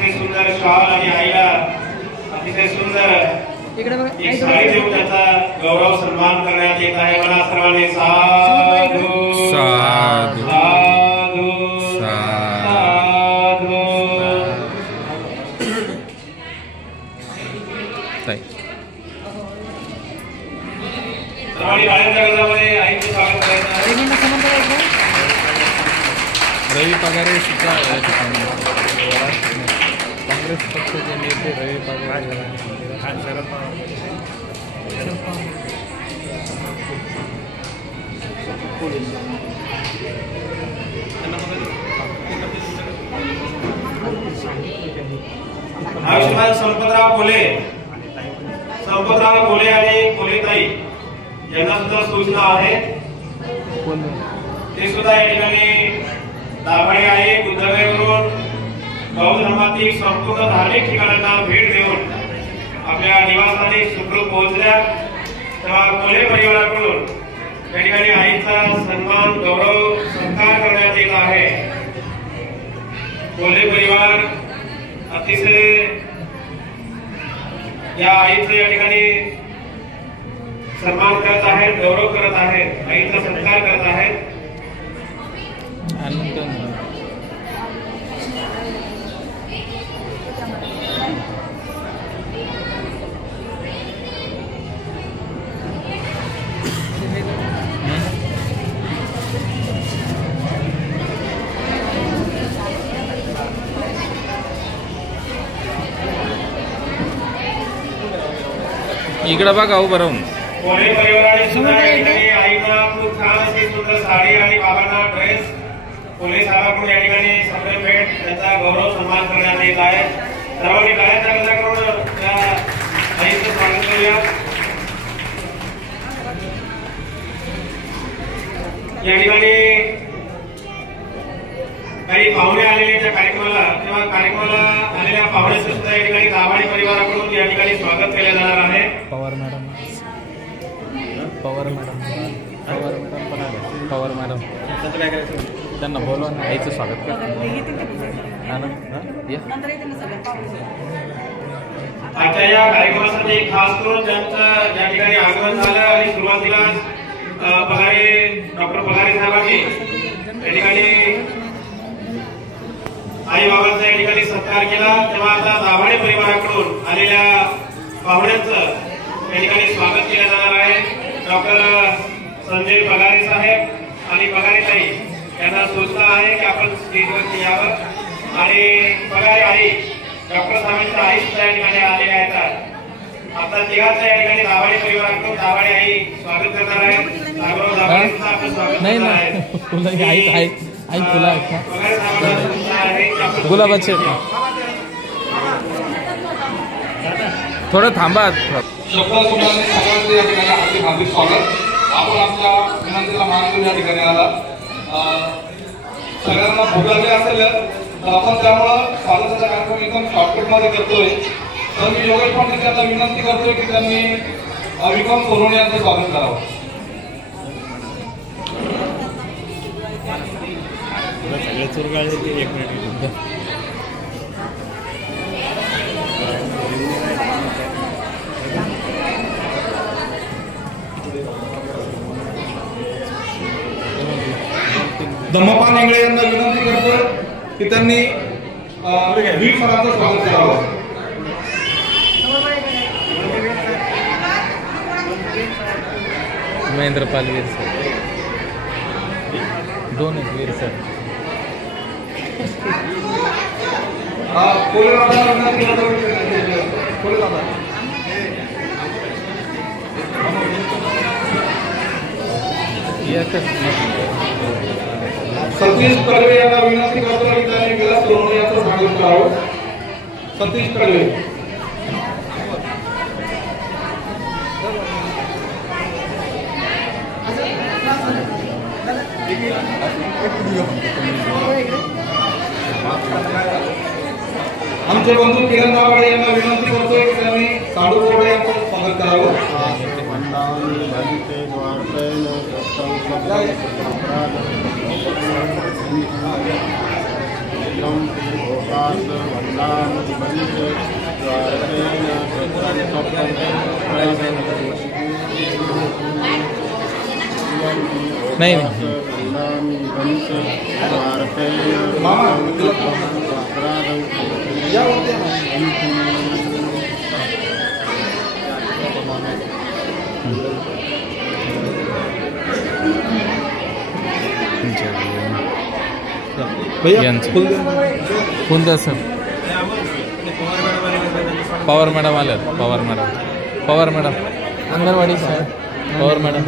अतिशय सुंदर शॉल आणि आईला अतिशय सुंदर इकडे बघा. एक साडी देऊन त्याचा गौरव सन्मान करण्यात येत आहे. मला सर्वांनी साधू साधू साधू साधू. ताई सर्वांनी टाळ्यांच्या गजरामध्ये आईचं स्वागत करायचं आहे. एक मिनिट समोर बघा इकडे. रवी पगारे सुद्धा या ठिकाणी काँग्रेस पक्षाचे नेते रवी पगारे आयुष्यमान संपतराव कोले आणि कोलेताई यांना सुद्धा सूचना आहे. ते सुद्धा या ठिकाणी दाभाडे आहे बुद्धगयवरून बौद्ध धर्मातील संपूर्ण धार्मिक ठिकाणांना भेट देऊन आपल्या निवासस्थानी सुखरूप पोहोचल्या. तेव्हा कोले परिवाराकडून या ठिकाणी आईचा सन्मान गौरव सत्कार करण्यात येत आहे. कोले परिवार अतिशय या आईचं या ठिकाणी सन्मान करत आहेत, गौरव करत आहेत, आईचा सत्कार करत आहेत. इकडं बघा उभं राहून कोले परिवाराने सुद्धा या ठिकाणी आईला खूप छान अशी सुंदर साडी आणि बाबांना ड्रेस कोले साहेबांकडून या ठिकाणी सगळे भेट त्यांचा गौरव सन्मान करण्यात येत आहे. सर्वांनी टाळ्या गदा करून त्या आईचं स्वागत करूया. या ठिकाणी काही पाहुणे आलेले त्या कार्यक्रमाला तेव्हा कार्यक्रमाला आलेल्या पाहुण्यांचं सुद्धा या ठिकाणी दाभाडे परिवाराकडून या ठिकाणी स्वागत केलं जाणार आहे. पवार मॅडम त्यांना बोलवा ना, आईचं स्वागत कर. आजच्या या कार्यक्रमासाठी खास करून ज्यांचं या ठिकाणी आगमन झालं आणि सुरुवातीला डॉक्टर पगारे साहेबांनी या ठिकाणी आई बाबांचा या ठिकाणी सत्कार केला. तेव्हा आता दाभाडे परिवाराकडून आलेल्या पाहुण्यांचं या ठिकाणी स्वागत केलं जाणार आहे. डॉक्टर संजय पगारे साहेब आणि पगारे ताई यांना सूचना आहे की आपण स्टेजवरती यावं आणि पगारे आई डॉक्टर साहेबांच्या आई सुद्धा या ठिकाणी आलेल्या आहेत. आता तिघांचं या ठिकाणी दाभाडे परिवाराकडून दाभाडे आई स्वागत करणार आहे. दाभाडे सुद्धा आपण स्वागत नाही करणार ना आहे. फुलं आई फुलं आहेत ना, पगारे साहेबांना सूचना आहे की आपण गुलाबाचे आहेत ना. थोडं थांबा. शब्दासुमाने सगळ्यांचं या ठिकाणी हार्दिक हार्दिक स्वागत. आपण आमच्या विनंतीला मान देऊन या ठिकाणी आला. सगळ्यांना भोगायचे असेल तर आपण त्यामुळं स्वागताचा कार्यक्रम एकदम शॉर्टकटमध्ये करतोय. तर मी योगेश पाटील यांना विनंती करतोय की त्यांनी विक्रम सोनवणे यांचं स्वागत करावं. धम्मपाल इंगळे यांना विनंती करतोय की त्यांनी वीर सरांचं स्वागत करावं. महेंद्रपाल वीर सर, दोन आहेत वीर सर. कोलेदादांना विनंती करतोय. कोलेदादा सतीश कडवे यांना विनंती करतो की त्यांनी विलास सोनवणे यांचं स्वागत करावं. सतीश कडवे. आमचे बंधू किरण दाभाडे यांना विनंती करतोय की त्यांनी साडू कोडे यांचं स्वागत करावं. नाही यांचं कोणत्या सर पवार मॅडम आल्यात. Pawar madam anganwadi sir Pawar madam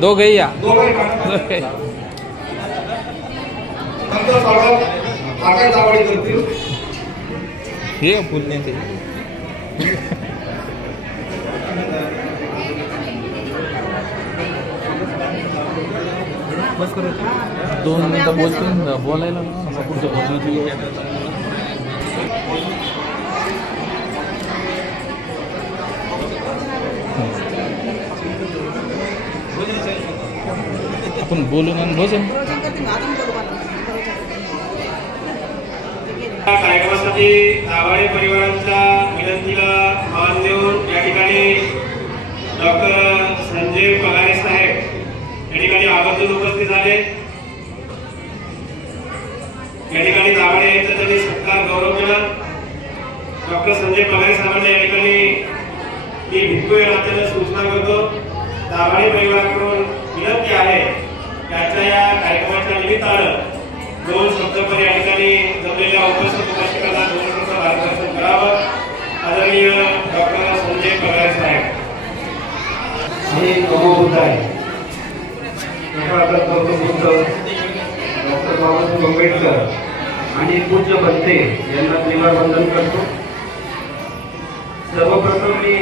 दोघे या. हे पुण्य ते बस करू 2 मिनिटं बोलतो बोलायला आपण बोलून आणि भोजन कार्यक्रमासाठी दाभाडे परिवारांच्या विनंतीला मान देऊन या ठिकाणी डॉक्टर संजय पगारे साहेब या ठिकाणी आवर्जून उपस्थित झाले. या ठिकाणी दाभाडे यांचा त्यांनी सत्कार गौरव केला. डॉक्टर संजय पगारे साहेबांना या ठिकाणी मी भिक्खू या नात्याने सूचना करतो. दाभाडे परिवाराकडून विनंती आहे त्याच्या या कार्यक्रमाच्या निमित्तानं 2 शब्द या ठिकाणी जमलेल्या उपस्थितांना 2 शब्द मार्गदर्शन करावं. आदरणीय डॉक्टर संजय पगारे साहेब. मी बुद्ध आहे. डॉक्टर बाबासाहेब आंबेडकर आणि पूज्य बनते यांना त्रिवारवंदन करतो. सर्वप्रथम मी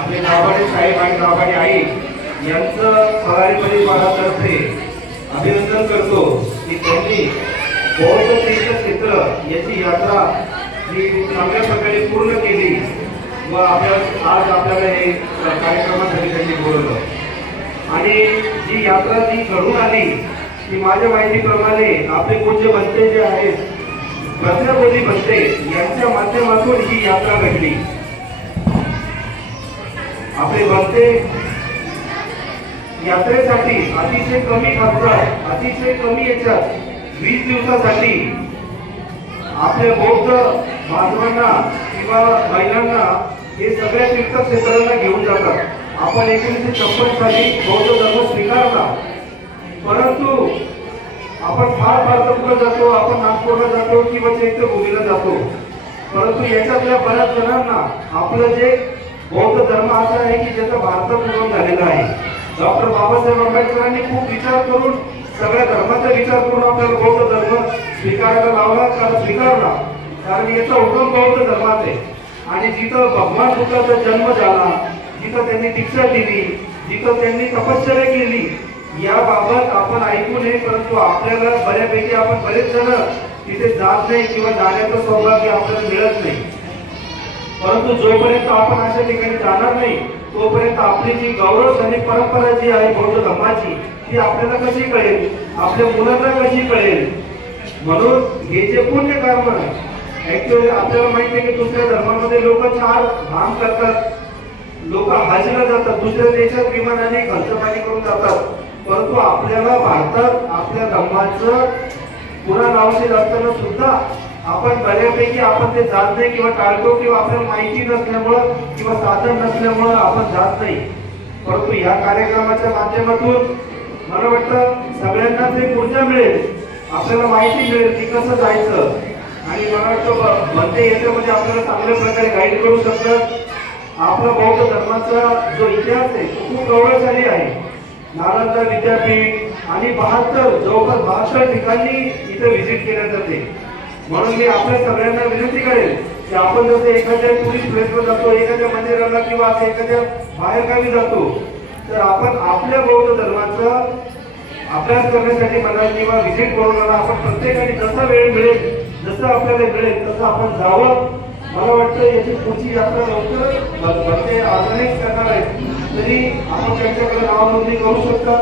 आपले दाभाडे साहेब आणि दाभाडे आई यांचं पगारी परिवारातर्फे अभिनंदन करतो की त्यांनी बौद्ध तीर्थक्षेत्र याची यात्रा ही चांगल्या प्रकारे पूर्ण केली व आज आपल्याला हे कार्यक्रमासाठी त्यांनी बोलवलं. आणि जी यात्रा जी घडून आली ती माझ्या माहितीप्रमाणे आपले पूज्य बनते जे आहेत भद्रबोधी बनते यांच्या माध्यमातून ही यात्रा घडली. आपले बनते यात्रेसाठी अतिशय कमी खर्चात अतिशय कमी याच्यात 20 दिवसासाठी आपल्या बौद्ध बांधवांना किंवा महिलांना हे सगळ्या तीर्थक्षेत्रांना घेऊन जातात. आपण 1956 साली बौद्ध धर्म स्वीकारला, परंतु आपण फार कुठं जातो, आपण नागपूरला जातो किंवा चैत्यभूमीला जातो, परंतु याच्यातल्या बऱ्याच जणांना आपलं जे बौद्ध धर्म असा आहे की ज्याचा भारतात उगम झालेला आहे. डॉक्टर बाबासाहेब आंबेडकरांनी खूप विचार करून सगळ्या धर्माचा विचार करून आपल्याला बौद्ध धर्म स्वीकारायला लावला. स्वीकारला कारण याचा उगम बौद्ध धर्मात आहे. आणि जिथं भगवान बुद्धाचा जन्म झाला, जिथं त्यांनी दीक्षा दिली, जिथं त्यांनी तपश्चर्या केली, याबाबत आपण ऐकू नये, परंतु आपल्याला बऱ्यापैकी आपण बरेच जण तिथे जात नाही किंवा जाण्याचं सौभाग्य आपल्याला मिळत नाही. परंतु जोपर्यंत आपण अशा ठिकाणी जाणार नाही तोपर्यंत आपली जी गौरवशाली परंपरा जी आहे बौद्ध धर्माची ती आपल्याला कशी कळेल, आपल्या मुलांना कशी कळेल. म्हणून हे जे पुण्य कर्म ऍक्च्युअली आपल्याला माहिती आहे की दुसऱ्या धर्मामध्ये लोक 4 धाम करतात, लोक हजला जातात, दुसऱ्या देशात विमानाने खर्च पाणी करून जातात, परंतु आपल्याला भारतात आपल्या धर्माचं पुराण आवश्यक असताना सुद्धा आपण बऱ्यापैकी आपण ते जात नाही किंवा टाळतो किंवा आपल्याला माहिती नसल्यामुळं किंवा साधन नसल्यामुळं आपण जात नाही. परंतु या कार्यक्रमाच्या माध्यमातून मला वाटतं सगळ्यांना ते ऊर्जा मिळेल, आपल्याला माहिती मिळेल की कसं जायचं. आणि मला वाटतं म्हणते याच्यामध्ये आपल्याला चांगल्या प्रकारे गाईड करू शकतात. आपला बौद्ध धर्माचा जो इतिहास आहे तो खूप गौरवशाली आहे. नालंदा विद्यापीठ आणि 72 जवळपास 72 ठिकाणी इथे व्हिजिट केल्या जाते. म्हणून मी आपल्या सगळ्यांना विनंती करेल की आपण जसं एखाद्या टुरिस्ट प्लेसला जातो, एखाद्या मंदिराला किंवा एखाद्या बाहेरगावी जातो, तर आपण आपल्या बौद्ध धर्माचा अभ्यास करण्यासाठी म्हणा किंवा व्हिजिट करून म्हणा आपण प्रत्येकाने जसा वेळ मिळेल, जसं आपल्याला मिळेल तसं आपण जावं. मला वाटतं याची पुढची यात्रा लवकर ऑर्गनाईज करणार आहे, तरी आपण त्यांच्याकडे नाव नोंदणी करू शकता.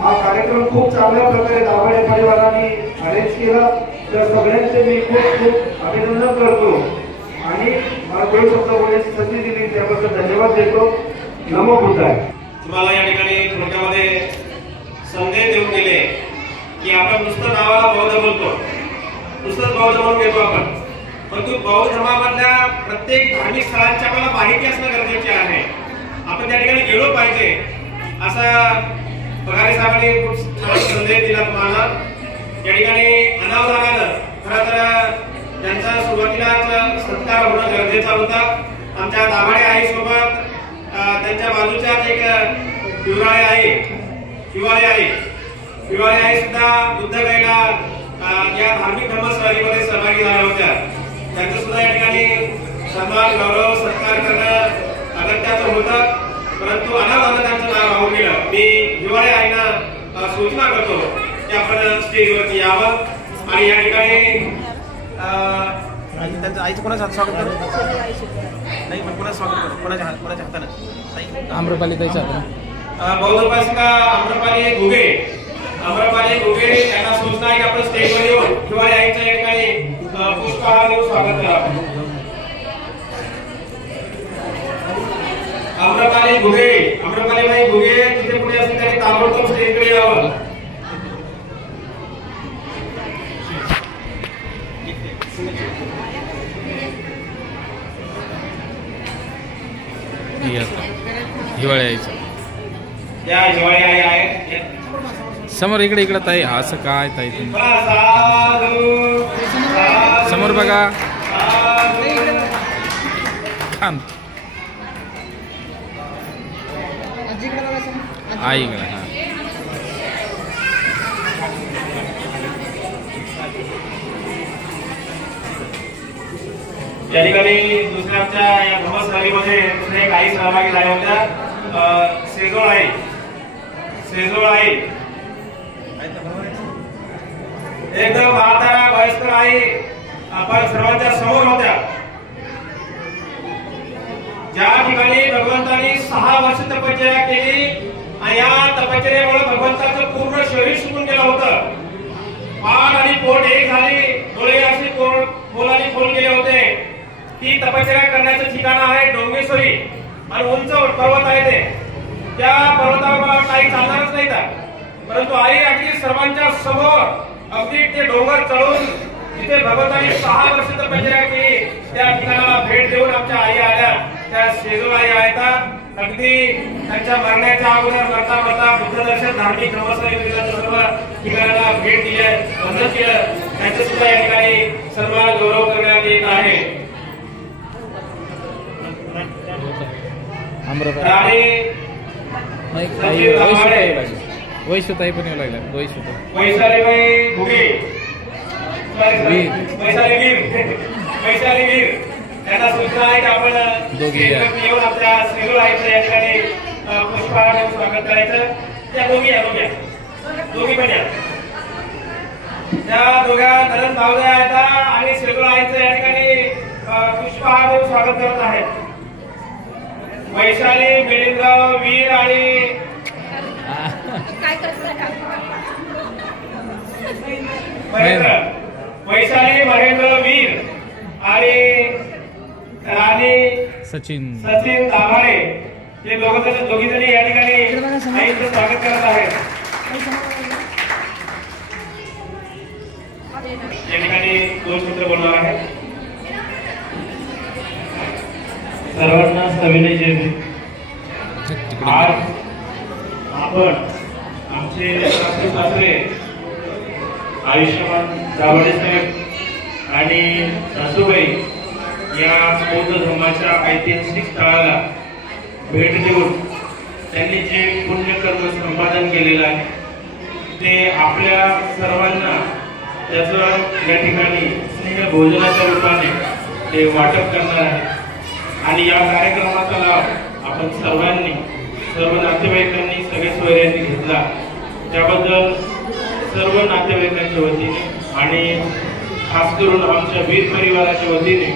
हा कार्यक्रम खूप चांगल्या प्रकारे दाभाडे परिवाराने अरेंज केला, तर सगळ्यांचे मी खूप अभिनंदन करतो आणि मला 2 शब्द बोलण्याची संधी दिली त्याबद्दल धन्यवाद देतो. नमो बुद्धाय. तुम्हाला या ठिकाणी थोडक्यामध्ये संदेश देऊन गेले की आपण नुसतं नावाला बौद्ध बोलतो, नुसतं बौद्ध म्हणून घेतो आपण, परंतु बौद्ध धर्मामधल्या प्रत्येक धार्मिक स्थळांची आपल्याला माहिती असणं गरजेचे आहे. आपण त्या ठिकाणी गेलो पाहिजे असा पगारे साहेबांनी खूप छान संदेश दिला तुम्हाला. या ठिकाणी अनावधानानं खरं तर त्यांचा सुरुवातीलाच सत्कार होणं गरजेचा होता. आमच्या दाभाडे आई सोबत त्यांच्या बाजूच्याच एक शिवाळे आई सुद्धा बुद्धगयला या धार्मिक धर्मसहलीमध्ये सहभागी झाल्या होत्या. त्यांचं सुद्धा या ठिकाणी सन्मान गौरव सत्कार करणं अगत्याचं होतं. परंतु अनावधानानं त्यांचं नाव राहून गेलं. मी हिवाळे आईना सूचना करतो की आपण स्टेजवरती यावं आणि या ठिकाणी त्यांचं आईचं कोणाचं स्वागत करू नाही पण कोणाचं स्वागत करू कोणाच्या हातानं आम्रपाली ताईच्या हातानं बौद्ध उपासिका आम्रपाली घुगे यांना सूचना आहे की आपण स्टेजवर येऊन हिवाळी आईच्या या ठिकाणी पुष्पहार देऊन स्वागत करा. आम्रपाली भाई घुगे तिथे पुढे असेल त्यांनी ताबडतोब स्टेजकडे यावं. हिवाळी आईचं या हिवाळी आई आहेत समोर इकडे ताई. असं काय ताई तुम्ही समोर बघा. छान आई इकडे. हा या ठिकाणी दुसऱ्याच्या या धर्मस्थळीमध्ये दुसरे काही सहभागी झाल्या होत्या. सेजोळ आई एकदम म्हातारा वयस्कर आई आपण सर्वांच्या समोर होत्या. ज्या ठिकाणी भगवंतांनी 6 वर्ष तपश्चर्या केली आणि या तपश्चर्यामुळे भगवंताचं पूर्ण शरीर सुकून गेलं होतं. मान आणि पोट एक झाली, डोळे अशी पोलाने खोल गेले होते. ती तपश्चर्या करण्याचं ठिकाण आहे डोंगेश्वरी आणि उंच पर्वत आहे ते. त्या पर्वतावर काही चालणारच नाही का, परंतु आई अगदी सर्वांच्या समोर अगदी ते डोंगर चढून जिथे भगवंतांनी 6 वर्ष तपश्चर्या केली त्या ठिकाणाला भेट देऊन आमच्या आई आल्या. त्या शेजोळ आई आहेत. अगदी त्यांच्या मरण्याच्या अगोदर मरता बुद्ध दर्शन धार्मिक धर्मस्थळी सर्व ठिकाणाला भेट दिली वंदन केलं. त्यांचं सुद्धा या ठिकाणी सन्मान गौरव करण्यात येत आहे. वैश्वताई पण येऊ लागल्या. वैशालीबाई घुगे वैशाली वीर त्यांना सूचना आहे की आपण येऊन आपल्या सेजोळ आईचं या ठिकाणी पुष्पहार देऊन स्वागत करायचं. त्या दोघी पण या. त्या दोघ्या नरन भावजा आहेत आणि सेजोळ आईचं या ठिकाणी पुष्पहार देऊन स्वागत करत आहेत. वैशाली मिलिंदराव वीर आणि वैशाली महेंद्र वीर आणि राणी सचिन दाभाडे हे दोघी जणी या ठिकाणी आईचं स्वागत करत आहेत. या ठिकाणी 2 शब्द बोलणार आहेत. सर्वांना सविनय जय. आज आपण आमचे सासरे आयुष्यमान दाभाडे साहेब आणि सासूबाई या बौद्ध धर्माच्या ऐतिहासिक स्थळाला भेट देऊन त्यांनी जे पुण्यकर्म संपादन केलेलं आहे ते आपल्या सर्वांना त्याचं या ठिकाणी स्नेह भोजनाच्या रूपाने ते वाटप करणार आहे. आणि या कार्यक्रमाचा लाभ आपण सर्वांनी सर्व नातेवाईकांनी सगळे सोयऱ्यांनी घेतला. त्याबद्दल सर्व नातेवाईकांच्या वतीने आणि खास करून आमच्या वीर परिवाराच्या वतीने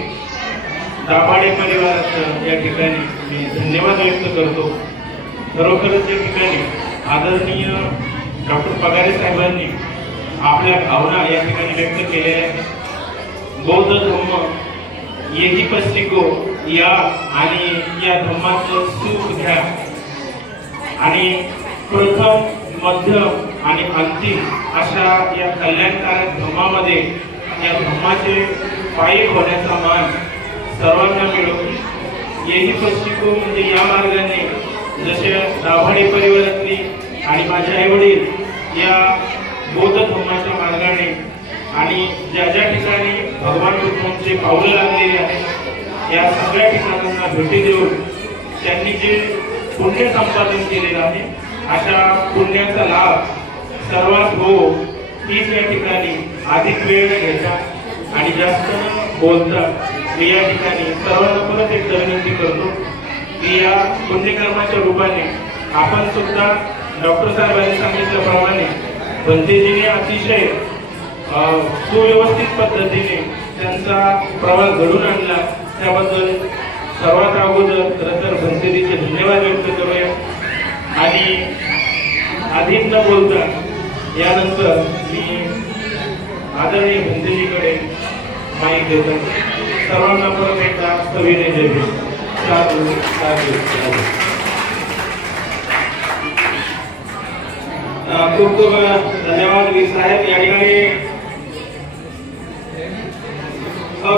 दाभाडे परिवाराचं या ठिकाणी मी धन्यवाद व्यक्त करतो. खरोखरच या ठिकाणी आदरणीय डॉक्टर पगारे साहेबांनी आपल्या भावना या ठिकाणी व्यक्त केलेल्या आहेत. बौद्ध धर्म येही पस्तिको या आणि या धर्माचं सुख घ्या आणि प्रथम मध्यम आणि अंतिम अशा या कल्याणकारक धर्मामध्ये या धर्माचे पायी होण्याचा मान सर्वांना मिळो, यही पश्चिको म्हणजे या मार्गाने जसे दाभाडे परिवारातली आणि माझे आई वडील या बौद्ध धर्माच्या मार्गाने आणि ज्या ज्या ठिकाणी भगवान बुद्धांचे पावलं लागलेली आहेत या सगळ्या ठिकाणांना भेटी देऊन त्यांनी जे पुण्य संपादन केलेलं आहे अशा पुण्याचा लाभ सर्वात हो हीच या ठिकाणी अधिक वेळ घ्यायचा आणि जास्त न बोलता मी या ठिकाणी सर्वांना परत एक विनंती करतो की या पुण्यकर्माच्या रूपाने आपण सुद्धा डॉक्टर साहेबांनी सांगितल्याप्रमाणे भंतेजीने अतिशय सुव्यवस्थित पद्धतीने त्यांचा प्रवास घडून आणला त्याबद्दल सर्वात अगोदर तर भंतेजीचे धन्यवाद व्यक्त करूया आणि अधिक न बोलता यानंतर मी आदरणीय भंतेजीकडे माईक देतो. सर्वांना परत एकदा सविनय जय भीम. साधू साधू साधू. खूप खूप धन्यवाद वीर साहेब. या ठिकाणी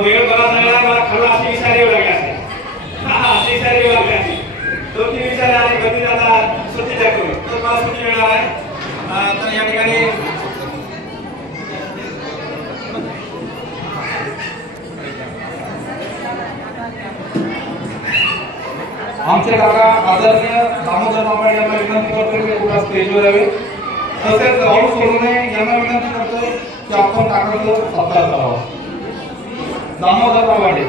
वेळ बरा झाला मला खरं अशी विचार येऊ लागले असते अशी विचार येऊ लागले असते 2-3 विचार आले कधी आता सुट्टीच्या करून तर मला सुट्टी मिळणार आहे. तर या ठिकाणी आमचे काका आदरणीय दामोदर दाभाडे यांना विनंती करतो की उद्या स्टेजवर यावे. तसेच राहुल सोनवणे यांना विनंती करतो की आपण काकांचा सत्कार करावा. दामोदर दाभाडे.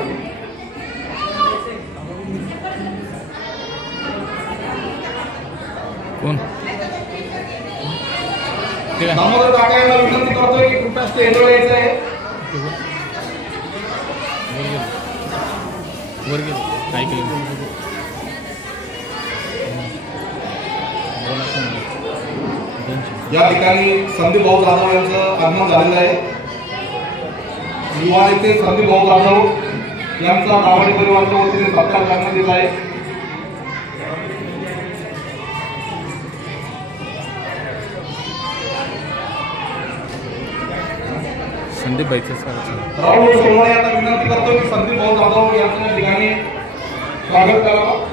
कोण? दामोदर काका यांना विनंती करतोय की कुठं स्टेजवर यायचं आहे. वर गेलो ऐकलं या ठिकाणी संदीप भाऊ जाधव यांचं आगमन झालेलं आहे. युवा नेते संदीप भाऊ जाधव यांचा दाभाडे परिवाराच्या वतीने सत्कार करण्यात येत आहे. संदीप भाईचं राहुल सोनवणे यांना विनंती करतो की संदीप भाऊ जाधव यांच्या ठिकाणी स्वागत करावं.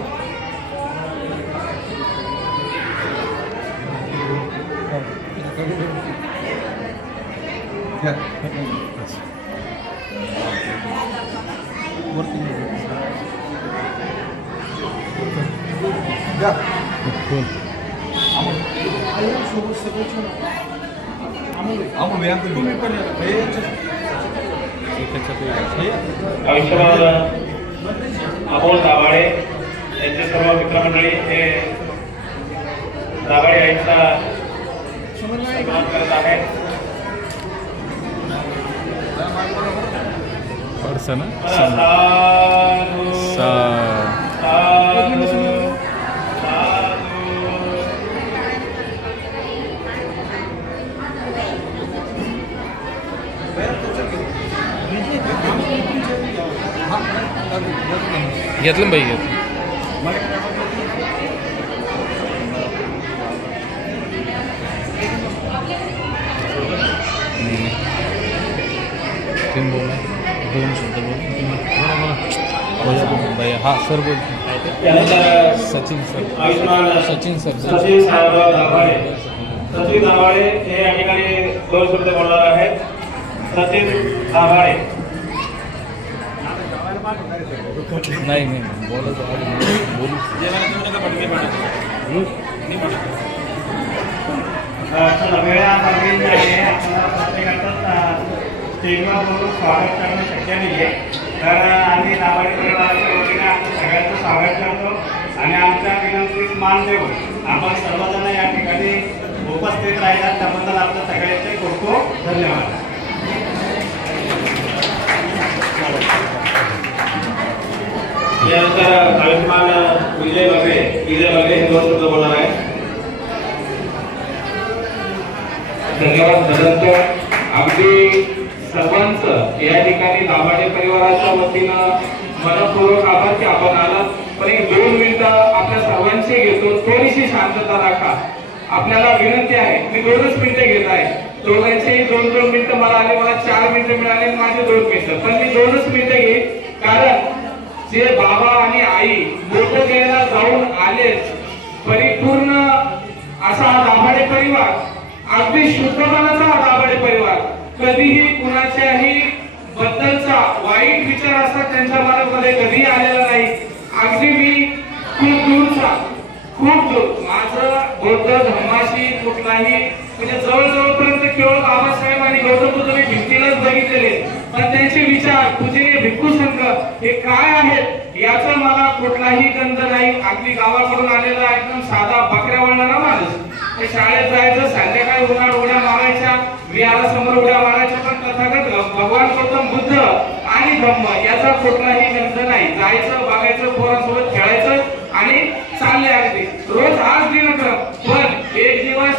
आयुष्यमान अमोल दाभाडे यांचे सर्व मित्रमंडळी हे दाभाडे यांचा सन्मान करत आहेत. घेतलं बाई घेतलं दोन शब्द बोल भैया. हा सर बोल. सचिन सर. आयुष्यमान सचिन सर. सचिन साहेबराव दाभाडे. सचिन दाभाडे हे या ठिकाणी 2 शब्द बोलणार आहेत. सचिन दाभाडे. नाही नाही बोलत बोलू स्टेजवर बोलून स्वागत करणं शक्य नाही आहे. तर आम्ही दाभाडे परिवाराच्या वतीने आमचं सगळ्यांचं स्वागत करतो आणि आमच्या विनंतीस मान देऊन आपण सर्वजण या ठिकाणी उपस्थित राहिलात त्याबद्दल आपल्या सगळ्यांचे खूप खूप धन्यवाद. यानंतर आयुष्यमान विजय बघे हे 2 शब्द बोलणार आहे. धन्यवाद धनंजय. अगदी सर्वांचं या ठिकाणी दाभाडे परिवाराच्या वतीनं मनपूर्वक आभार की आपण आलात. पण 1-2 मिनिटं आपल्या सर्वांची घेतो. थोडीशी शांतता राखा. आपल्याला विनंती आहे. मी 2च मिनिटं घेत आहे. दोघांचेही 2-2 मिनिटं मला आले, मला 4 मिनिटं मिळाले, माझे 2 मिनिटं, पण मी 2च मिनिटं घेईन, कारण जे बाबा आणि आई बोधगयेला जाऊन आले, परिपूर्ण असा हा दाभाडे परिवार, अगदी शुद्ध मनाचा हा दाभाडे परिवार, कधीही कुणाच्याही बद्दलचा वाईट विचार असतात त्यांच्या मनामध्ये कधीही आलेला नाही. अगदी मी खूप दूर माझं बौद्ध धर्माशी कुठलाही म्हणजे जवळपर्यंत केवळ बाबासाहेब आणि गौतम बुद्ध मी भिंतीलाच बघितलेले, पण त्यांचे विचार पूजनीय भिक्खू संघ हे काय आहेत याचा मला कुठलाही गंध नाही. अगदी गावाकडून आलेला एकदम साधा बकऱ्या वळणारा माणूस, ते शाळेत जायचं, संध्याकाळी उड्या मारायच्या, विहारासमोर उड्या मारायच्या, पण तथागत भगवान गौतम बुद्ध आणि धम्म याचा कुठलाही गंध नाही. जायचं, बघायचं, पोरांसोबत खेळायचं आणि चालले अगदी रोज हाच दिनक्रम. पण एक दिवस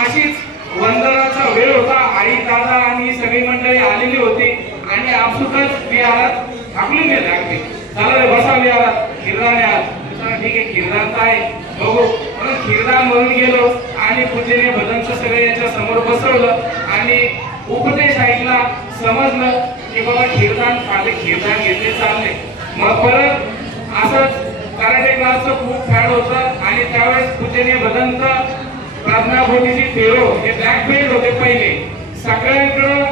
अशीच वंदनाचा वेळ होता, आई दादा आणि सगळी मंडळी आलेली होती आणि आपसुकच विहारात हाकलून गेले. अगदी चला रे बसा विहारात, खिरदान आहे. ठीक आहे खिरदान काय बघू म्हणून खिरदान म्हणून गेलो आणि पूजेने भजनचं सगळं याच्या समोर बसवलं आणि उपदेश ऐकला. समजलं की बाबा खिरदान खाले, खिरदान घेतले, चालले. मग परत असंच कराटे क्लासचं खूप फॅड होतं आणि त्यावेळेस पूजेने भजनचं प्रार्थनाभोवतीची फेरो हे ब्लॅक बेल्ट होते पहिले. सगळ्यांकडं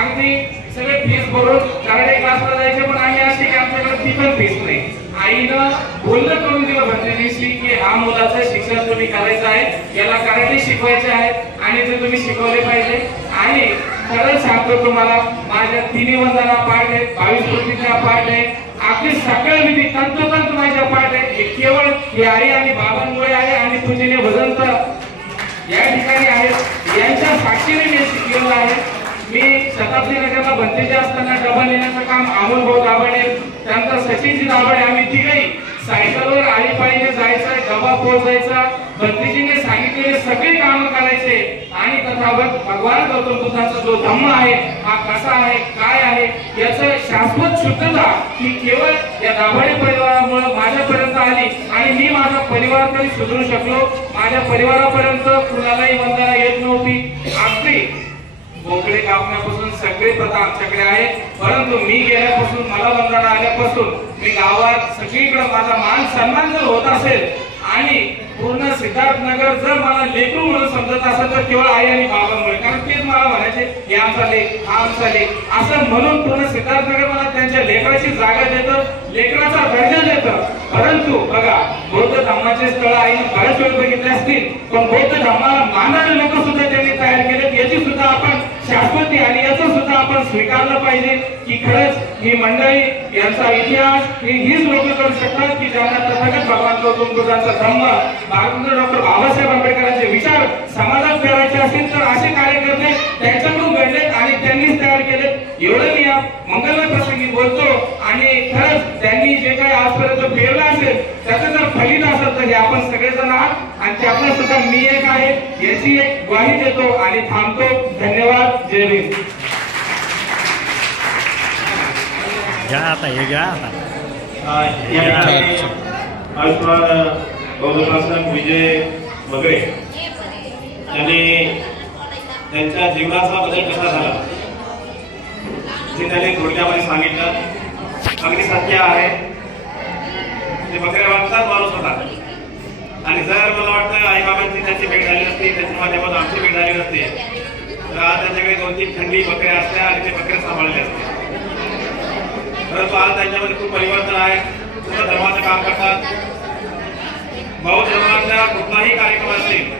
अगदी सगळे फीस भरून कराटे क्लासला जायचे, पण आम्ही असे की आमच्याकडे ती पण फीस नाही. आईनं बोलणं करून दिलं भंतेजीशी की हा मुलाचं शिक्षण तुम्ही करायचं आहे, याला कराटे शिकवायचे आहेत आणि ते तुम्ही शिकवले पाहिजे. आणि खरंच सांगतो तुम्हाला, माझ्या 3 वंदना पाठ आहेत, 22 कृतीच्या पाठ आहे, आपली सगळ्या विधी तंतोतंत माझ्या पाठ आहे. केवळ ही आई आणि बाबांमुळे आहे आणि पूजेने भजन तर या ठिकाणी आहेत, यांच्या साक्षीने मी शिकलेलं आहे. मी शताब्दी नगरला भंतेजी असताना डबा नेण्याचं काम अमोल भाऊ दाभाडे, त्यानंतर सचिनजी दाभाडे, आम्ही तिघही सायकलवर आळीपाळीने जायचं, डबा पोहोचायचा, भंतेजीने सांगितलेले सगळे काम करायचे आणि तथागत भगवान गौतम बुद्धाचा जो धम्म आहे हा कसा आहे, काय आहे याचं शाश्वत शुद्धता ही केवळ या दाभाडे परिवारामुळे माझ्यापर्यंत आली आणि मी माझा परिवार तरी सुधरू शकलो. माझ्या परिवारापर्यंत कुणालाही वंदना येत नव्हती. अगदी बोकडे कापण्यापासून सगळे प्रथा आमच्याकडे आहे, परंतु मी गेल्यापासून, मला वंदना आल्यापासून मी गावात सगळीकडे माझा मान सन्मान जर होत असेल आणि पूर्ण सिद्धार्थनगर जर मला लेकरू म्हणून समजत असेल तर केवळ आई आणि बाबांमुळे, कारण तेच मला म्हणायचे हे आमचा लेख, हा आमचा लेख असं म्हणून पूर्ण सिद्धार्थनगर मला त्यांच्या लेकराची जागा देतं, लेकराचा दर्जा देतं. परंतु बघा बौद्ध धर्माचे स्थळ आईने बऱ्याच वेळ बघितले असतील, पण बौद्ध धर्माला मानणारे लोक सुद्धा त्यांनी तयार केले. याची सुद्धा आपण शाश्वती आणि याचं सुद्धा आपण स्वीकारलं पाहिजे की खरंच ही मंडळी, यांचा इतिहास हीच लोक करू शकतात की ज्यांना तथागत भगवान गौतम बुद्धांचा धम्म, डॉक्टर बाबासाहेब आंबेडकरांचे विचार समाजात पेरायचे असतील तर असे कार्यकर्ते त्यांच्याकडून घडलेत आणि त्यांनीच तयार केलेत. एवढं मी या मंगलमय प्रसंगी बोलतो आणि खरंच त्यांनी जे काही आजपर्यंत पेरलं असेल त्याचं जर फलित असेल तर हे आपण सगळेजण आहात आणि त्यातला सुद्धा मी एक आहे याची एक ग्वाही देतो आणि थांबतो. धन्यवाद. जय भीम. आयुष्मान गौतम विजय मगरे यांनी त्यांच्या जीवनाचा बदल कसा झाला हे त्यांनी थोडक्यामध्ये सांगितलं. अगदी सत्य आहे. ते बकऱ्या वाटतात माणूस होता आणि जर मला वाटतं आईबाबांची त्यांची भेट झाली नसती, त्याच्या माध्यमातून आमची भेट झाली नसती तर आज त्यांच्याकडे 2-3 थंडी बकऱ्या असत्या आणि ते बकऱ्या सांभाळले असते. परंतु आज त्यांच्यामध्ये खूप परिवर्तन आहे. पूर्ण धर्माचं काम करतात. बौद्ध धर्माचा कुठलाही कार्यक्रम असतील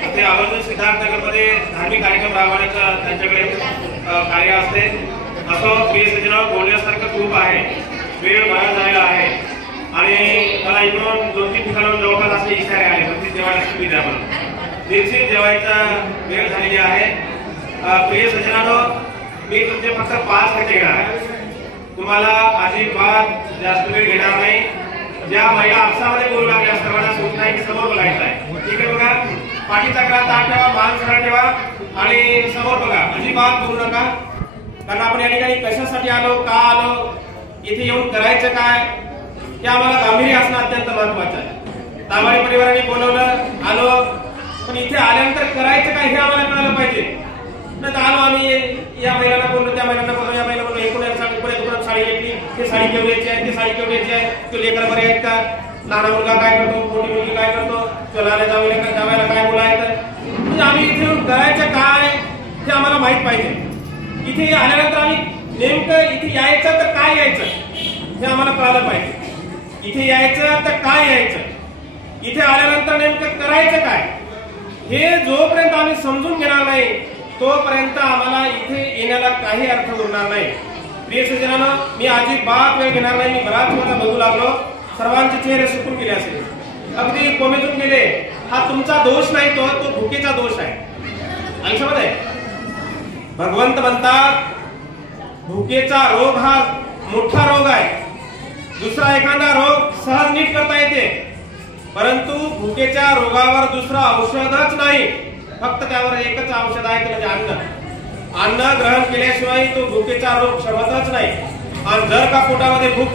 तर ते आवर्जून सिद्धार्थनगरमध्ये धार्मिक कार्यक्रम राबवण्याचं त्यांच्याकडे कार्य असते. असं BSNL बोलण्यासारखं खूप आहे. वेळ बाहेर झालेला आहे आणि मला इकडून 2-3 ठिकाणाहून जवळपास असे इशारे आले पण जेवायला सुट्टी द्या म्हणून. निश्चित जेवायचा वेळ झालेली आहे. प्रिय सज्जनांनो, मी तुमचे फक्त 5 मिनिटे घेणार आहे. तुम्हाला अजिबात जास्त वेळ घेणार नाही. ज्या महिला आपसामध्ये बोलू लागल्या सर्वांना सूचना आहे की समोर बोलायचं आहे. ठीक आहे बघा, पाठीचा कळा ताट ठेवा, मान सरळ ठेवा आणि समोर बघा. अजिबात बोलू नका, कारण आपण या ठिकाणी कशासाठी आलो, का आलो, इथे येऊन करायचं काय हे आम्हाला गांभीर्य असणं अत्यंत महत्वाचं आहे. दाभाडे परिवाराने बोलवलं, आलो, पण इथे आल्यानंतर करायचं काय हे आम्हाला कळलं पाहिजे. नाही तर आलो आम्ही या महिलांना बोललो, त्या महिलांना बोललो, या महिला बोललो, एकूण दुकानात साडी घेतली, ते साडी केवढ्याची आहे, ते साडी केवढ्याची आहे, तो लेकर बरे आहेत का, लहान मुलगा काय करतो, मोठी मुलगी काय करतो, चलायला जावायला काय बोलायचं. म्हणजे आम्ही इथे करायचं काय हे आम्हाला माहित पाहिजे. इथे आल्यानंतर आम्ही नेमकं इथे यायचं तर काय यायचं हे आम्हाला कळायला पाहिजे. इथे यायचं तर काय यायचं, इथे आल्यानंतर नेमकं करायचं काय हे जोपर्यंत आम्ही समजून घेणार नाही तोपर्यंत आम्हाला इथे येण्याला काही अर्थ उरणार नाही. प्रिय सज्जनांनो, मी अजिबात वेळ घेणार नाही. मी बराच वेळा बघू लागलो, सर्वांचे चेहरे सुकून गेले असेल, अगदी कोमेजून गेले. हा तुमचा दोष नाही, तो भुकेचा दोष आहे. आयुष्यामध्ये भगवंत म्हणतात भुकेचा रोग हा मोठा रोग आहे. दुसरा एखादा रोग सहज नीट करता येते, परंतु भुकेच्या रोगावर दुसरा औषधच नाही. फक्त त्यावर एकच औषध आहे, ते म्हणजे अन्न. अन्न ग्रहण केल्याशिवाय तो भुकेचा रोग क्षमतच नाही. आणि जर का पोटामध्ये भूक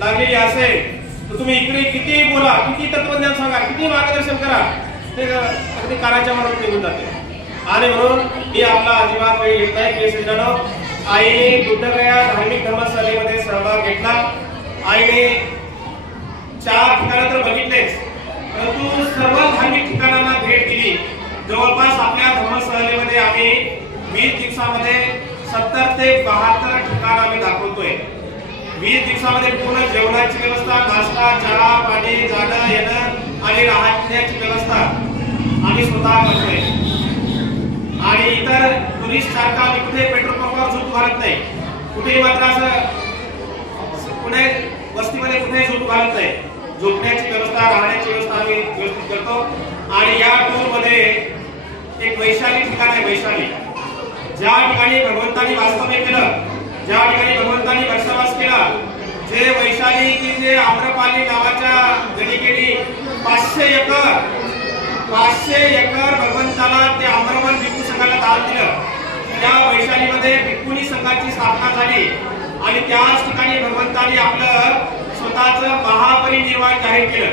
लागलेली असेल तर तुम्ही इकडे किती बोला, किती तत्वज्ञान सांगा, किती मार्गदर्शन करा, ते अगदी कानाच्या मनात निघून जाते. आणि म्हणून मी आपला अजिबात वेळ घेत नाही. प्रिय सज्जनांनो, आईने बुद्धगया धार्मिक धर्मशाळेमध्ये सहभाग घेतला. आईने 4 ठिकाणं तर बघितलेच, परंतु सर्व धार्मिक ठिकाणांना भेट दिली. जवळपास आपल्या धर्मशाळेमध्ये आम्ही 20 दिवसामध्ये 70 ते 72 ठिकाण आम्ही दाखवतोय. 20 दिवसामध्ये पूर्ण जेवणाची व्यवस्था, नाश्ता, चहा, पाणी, जाणं येणं आणि राहण्याची व्यवस्था आम्ही स्वतः करतोय. आणि इतर टुरिस्ट सारखा आम्ही कुठे पेट्रोल पंपावर झोप घालत नाही, कुठेही मात्र असं पुणे वस्तीमध्ये कुठेही झोप घालत नाही. झोपण्याची व्यवस्था, राहण्याची व्यवस्था आम्ही व्यवस्थित करतो. आणि या टूर मध्ये एक वैशाली ठिकाण आहे. वैशाली, ज्या ठिकाणी भगवंतांनी वास्तव्य केलं, ज्या ठिकाणी भगवंतांनी वर्षवास केला, जे वैशाली की जे आम्रपाली नावाच्या गणिकेने 500 एकर भगवंताला ते आम्रवन भिक्खू संघाला दान दिलं. त्या वैशालीमध्ये भिक्खुनी संघाची स्थापना झाली आणि त्याच ठिकाणी भगवंतांनी आपलं स्वतःचं महापरिनिर्वाण जाहीर केलं.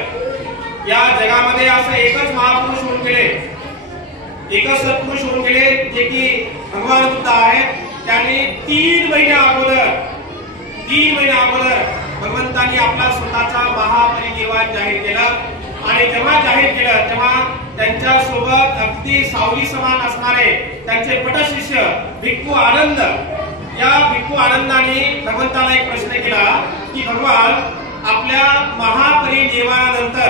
या जगामध्ये असं एकच महापुरुष होऊन गेले, एकच सत्पुरुष होऊन गेले, जे की भगवान बुद्ध आहेत. त्यांनी 3 महिने अगोदर भगवंतांनी आपला स्वतःचा महापरिनिर्वाण जाहीर केलं. आणि जेव्हा जाहीर केलं तेव्हा त्यांच्या सोबत अगदी सावली समान असणारे त्यांचे पटशिष्य भिक्खू आनंद, या भिक्खू आनंदाने भगवंताला एक प्रश्न केला की भगवान, आपल्या महापरिनिर्वाणानंतर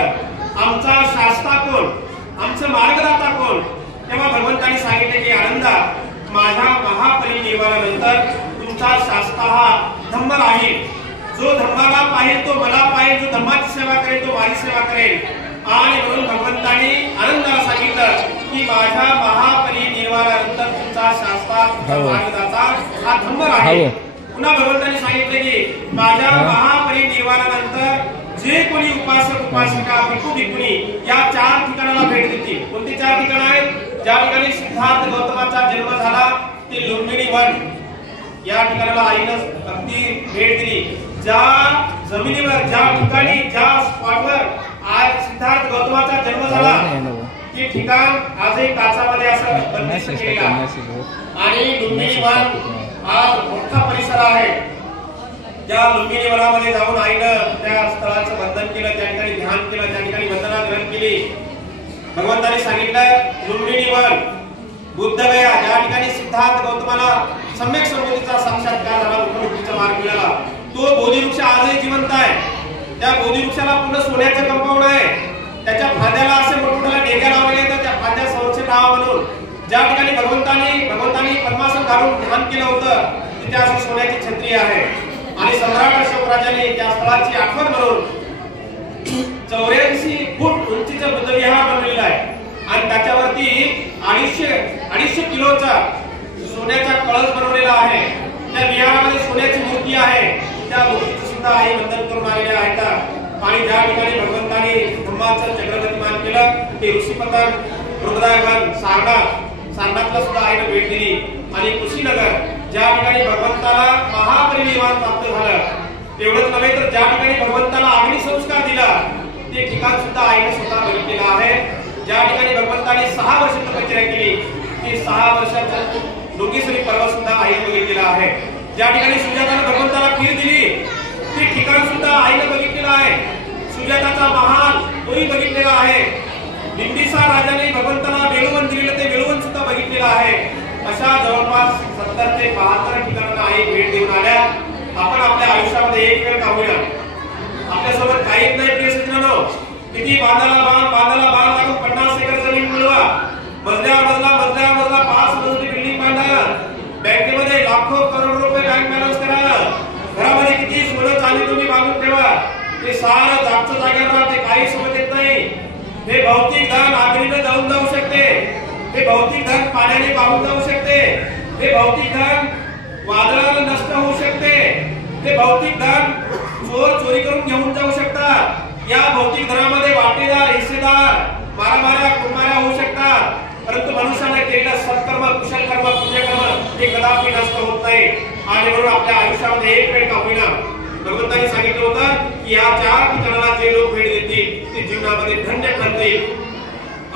आमचा शास्ता कोण, आमचं मार्गदाता कोण? तेव्हा भगवंतांनी सांगितले की आनंदा, माझ्या महापरिनिर्वाणानंतर तुमचा शास्ता हा धम्म राहील. जो धम्माला पाहिजे तो मला पाहिजे, जो धम्माची सेवा करेल तो माझी सेवा करेल. आणि म्हणून भगवंतांनी आनंदाला सांगितलं की माझ्या महापरिनिर्वाणानंतर तुमचा शास्ता, मार्गदाता हा धम्म राहील. पुन्हा भगवंतांनी सांगितले की माझ्या महापरिनिर्वाणानंतर जे कोणी उपासक उपासिका भिक्खू भिक्खुनी या 4 ठिकाणाला भेट देतील. कोणती 4 ठिकाणं आहेत? ज्या ठिकाणी सिद्धार्थ गौतमाचा जन्म झाला ते लुंबिनी वन, या ठिकाणाला आईनं अगदी भेट दिली. ज्या जमिनीवर, ज्या ठिकाणी, ज्या स्पॉटवर आज सिद्धार्थ गौतमाचा जन्म झाला ते ठिकाण आजही काचामध्ये असं बंदिस्त केलेलं आहे. आणि लुंबिनी वन आज मोठा परिसर आहे. त्या लुंबिनी वनामध्ये जाऊन आईनं त्या स्थळाचं वंदन केलं, त्या ठिकाणी ध्यान केलं, त्या ठिकाणी वंदना ग्रहण केली. भगवंतांनी सांगितलं लुंबिनी वन, बुद्धगया, ज्या ठिकाणी सिद्धार्थ गौतमाला सम्यक संबोधीचा साक्षात्कार झाला, मुक्तीचा मार्ग मिळाला, तो बोधिवृक्ष आजही जिवंत आहे. त्या बोधिवृक्षाला पूर्ण सोन्याचं कंपाऊंड आहे. त्याच्या फांद्याला असे मोठमोठ्या डेग्या लावलेल्या आहेत, त्या फांद्या संरक्षण राहावा म्हणून. ज्या ठिकाणी भगवंतांनी पद्मासन घालून ध्यान केलं होतं तिथे अशी सोन्याची छत्री आहे. आणि सम्राट अशोक राजाने त्या स्थळाची आठवण म्हणून 84 फूट उंचीचं बुद्धविहार बनवलेलं आहे. आणि त्याच्यावरती 250 किलोचा सोन्याचा कळस बनवलेला आहे. त्या विहारामध्ये सोन्याची मूर्ती आहे. त्या मूर्तीचं सुद्धा आई वंदन करून आलेल्या आहेत. आणि ज्या ठिकाणी भगवंतांनी धम्माचं चक्रगतिमान केलं ते ऋषीपतन, रुद्रायवन, सारनाथला सुद्धा आईनं भेट दिली. आणि कुशीनगर, ज्या ठिकाणी भगवंताला महापरिनिर्वाण प्राप्त झालं, एवढंच नव्हे तर ज्या ठिकाणी भगवंताला अग्निसंस्कार दिला ते ठिकाण सुद्धा आईने स्वतः बघितलेलं आहे. ज्या ठिकाणी भगवंताने 6 वर्ष तपश्चर्या केली, ते 6 वर्षाचं लोकेश्वरी पर्वत सुद्धा आईने बघितलेला आहे. ज्या ठिकाणी सुजाताने भगवंताला खीर दिली ते ठिकाण सुद्धा आईने बघितलेलं आहे. सुजाताचा महाल तोही बघितलेला आहे. बिंबिसार राजाने भगवंताला वेळुवन दिलेलं ते वेळुवन सुद्धा बघितलेलं आहे. अशा जवळपास 70 ते 72 ठिकाणांना आई भेट देऊन आल्या. आपण आपल्या आयुष्यामध्ये एक वेळ का होईना आपल्यासोबत काहीच नाही प्रिय सज्जनांनो. किती बांधाला बांध लागून 50 एकर जमीन मिळवा, मजल्यावर मजला 5 मजली बिल्डिंग बांधा, बँकेमध्ये लाखो करोड रुपये बँक बॅलन्स करा, घरामध्ये किती सोनं चांदी तुम्ही बांधून ठेवा, ते सारं जागचं जागेवर राहते, काही सोबत येत नाही. हे भौतिक धन आगीने जाऊन जाऊ शकते, हे भौतिक धन पाण्याने वाहून जाऊ शकते, हे भौतिक धन वादळाने नष्ट होऊ शकते, हे भौतिक धन चोर चोरी करून घेऊन जाऊ शकतात. या भौतिक धनामध्ये वाटेदार हिस्सेदार मारामाऱ्या कुमाऱ्या होऊ शकतात. परंतु मनुष्याने केलेलं सत्कर्म कुशल कर्म पुण्यकर्म हे कदापि नष्ट होत नाही. आणि म्हणून आपल्या आयुष्यामध्ये एक वेळ का होईना भगवंतांनी सांगितलं होतं की या 4 ठिकाणाला जे लोक भेट देतील ते जीवनामध्ये धन्य ठरतील.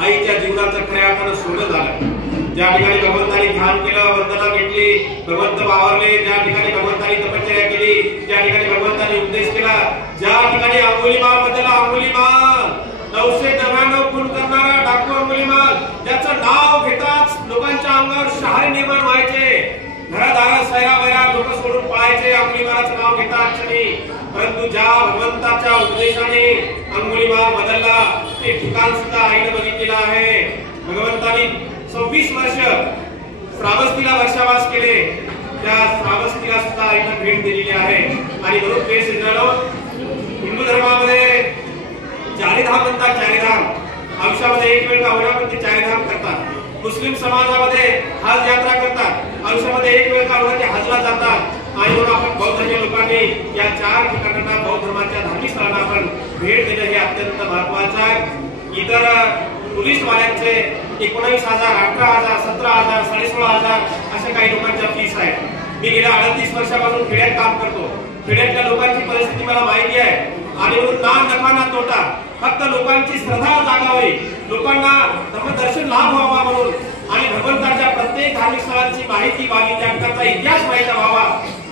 आईच्या जीवनाचं खऱ्या अर्थानं सोनं झालं. ज्या ठिकाणी भगवंतांनी ध्यान केलं, वंदना घेतली, भगवंत वावरले, ज्या ठिकाणी भगवंतांनी तपश्चर्या केली, ज्या ठिकाणी भगवंतांनी उपदेश केला, ज्या ठिकाणी अंगुलीमाल बदलला, अंगुलीमाल 999 खून करणारा डाकू अंगुलीमाल, ज्याचं नाव घेताच लोकांच्या अंगावर शहारे निर्माण व्हायचे, घरादारात सैरा वैरा लोक सोडून पळायचे अंगुलीमालाचं नाव घेताच क्षणी. परंतु ज्या भगवंताच्या उपदेशाने अंगुलीमाल बदलला ते ठिकाण सुद्धा आईने बघितलेलं आहे. भगवंतांनी 26 वर्ष श्रावस्तीला वर्षावास केले. त्या श्रावस्तीला सुद्धा आईने भेट दिलेली आहे. आणि म्हणून ते हिंदू धर्मामध्ये चारिधाम म्हणतात. चारिधाम आयुष्यामध्ये एक वेळ का होणार पण ते चारिधाम करतात. मुस्लिम समाजामध्ये हज यात्रा करतात. आयुष्यामध्ये एक वेळ का होणार ते हजला जातात. आणि म्हणून आपण बौद्ध लोकांनी या 4 ठिकाणांना बौद्ध धर्माच्या धार्मिक स्थळांना आपण भेट देणं हे अत्यंत महत्वाचं आहे. इतर पोलीस वाल्यांचे 19,000, 18,000, 17,000, 16,500 अशा काही लोकांच्या फीस आहेत. मी गेल्या 38 वर्षापासून खेड्यात काम करतो. खेड्यातल्या लोकांची परिस्थिती मला माहिती आहे. आणि म्हणून ना नफा ना तोटा, फक्त लोकांची श्रद्धा जागावी, लोकांना धर्मदर्शन लाभ व्हावा म्हणून आणि भगवंताच्या प्रत्येक धार्मिक स्थळांची माहिती व्हावी, त्या ठिकाणचा इतिहास माहिती व्हावा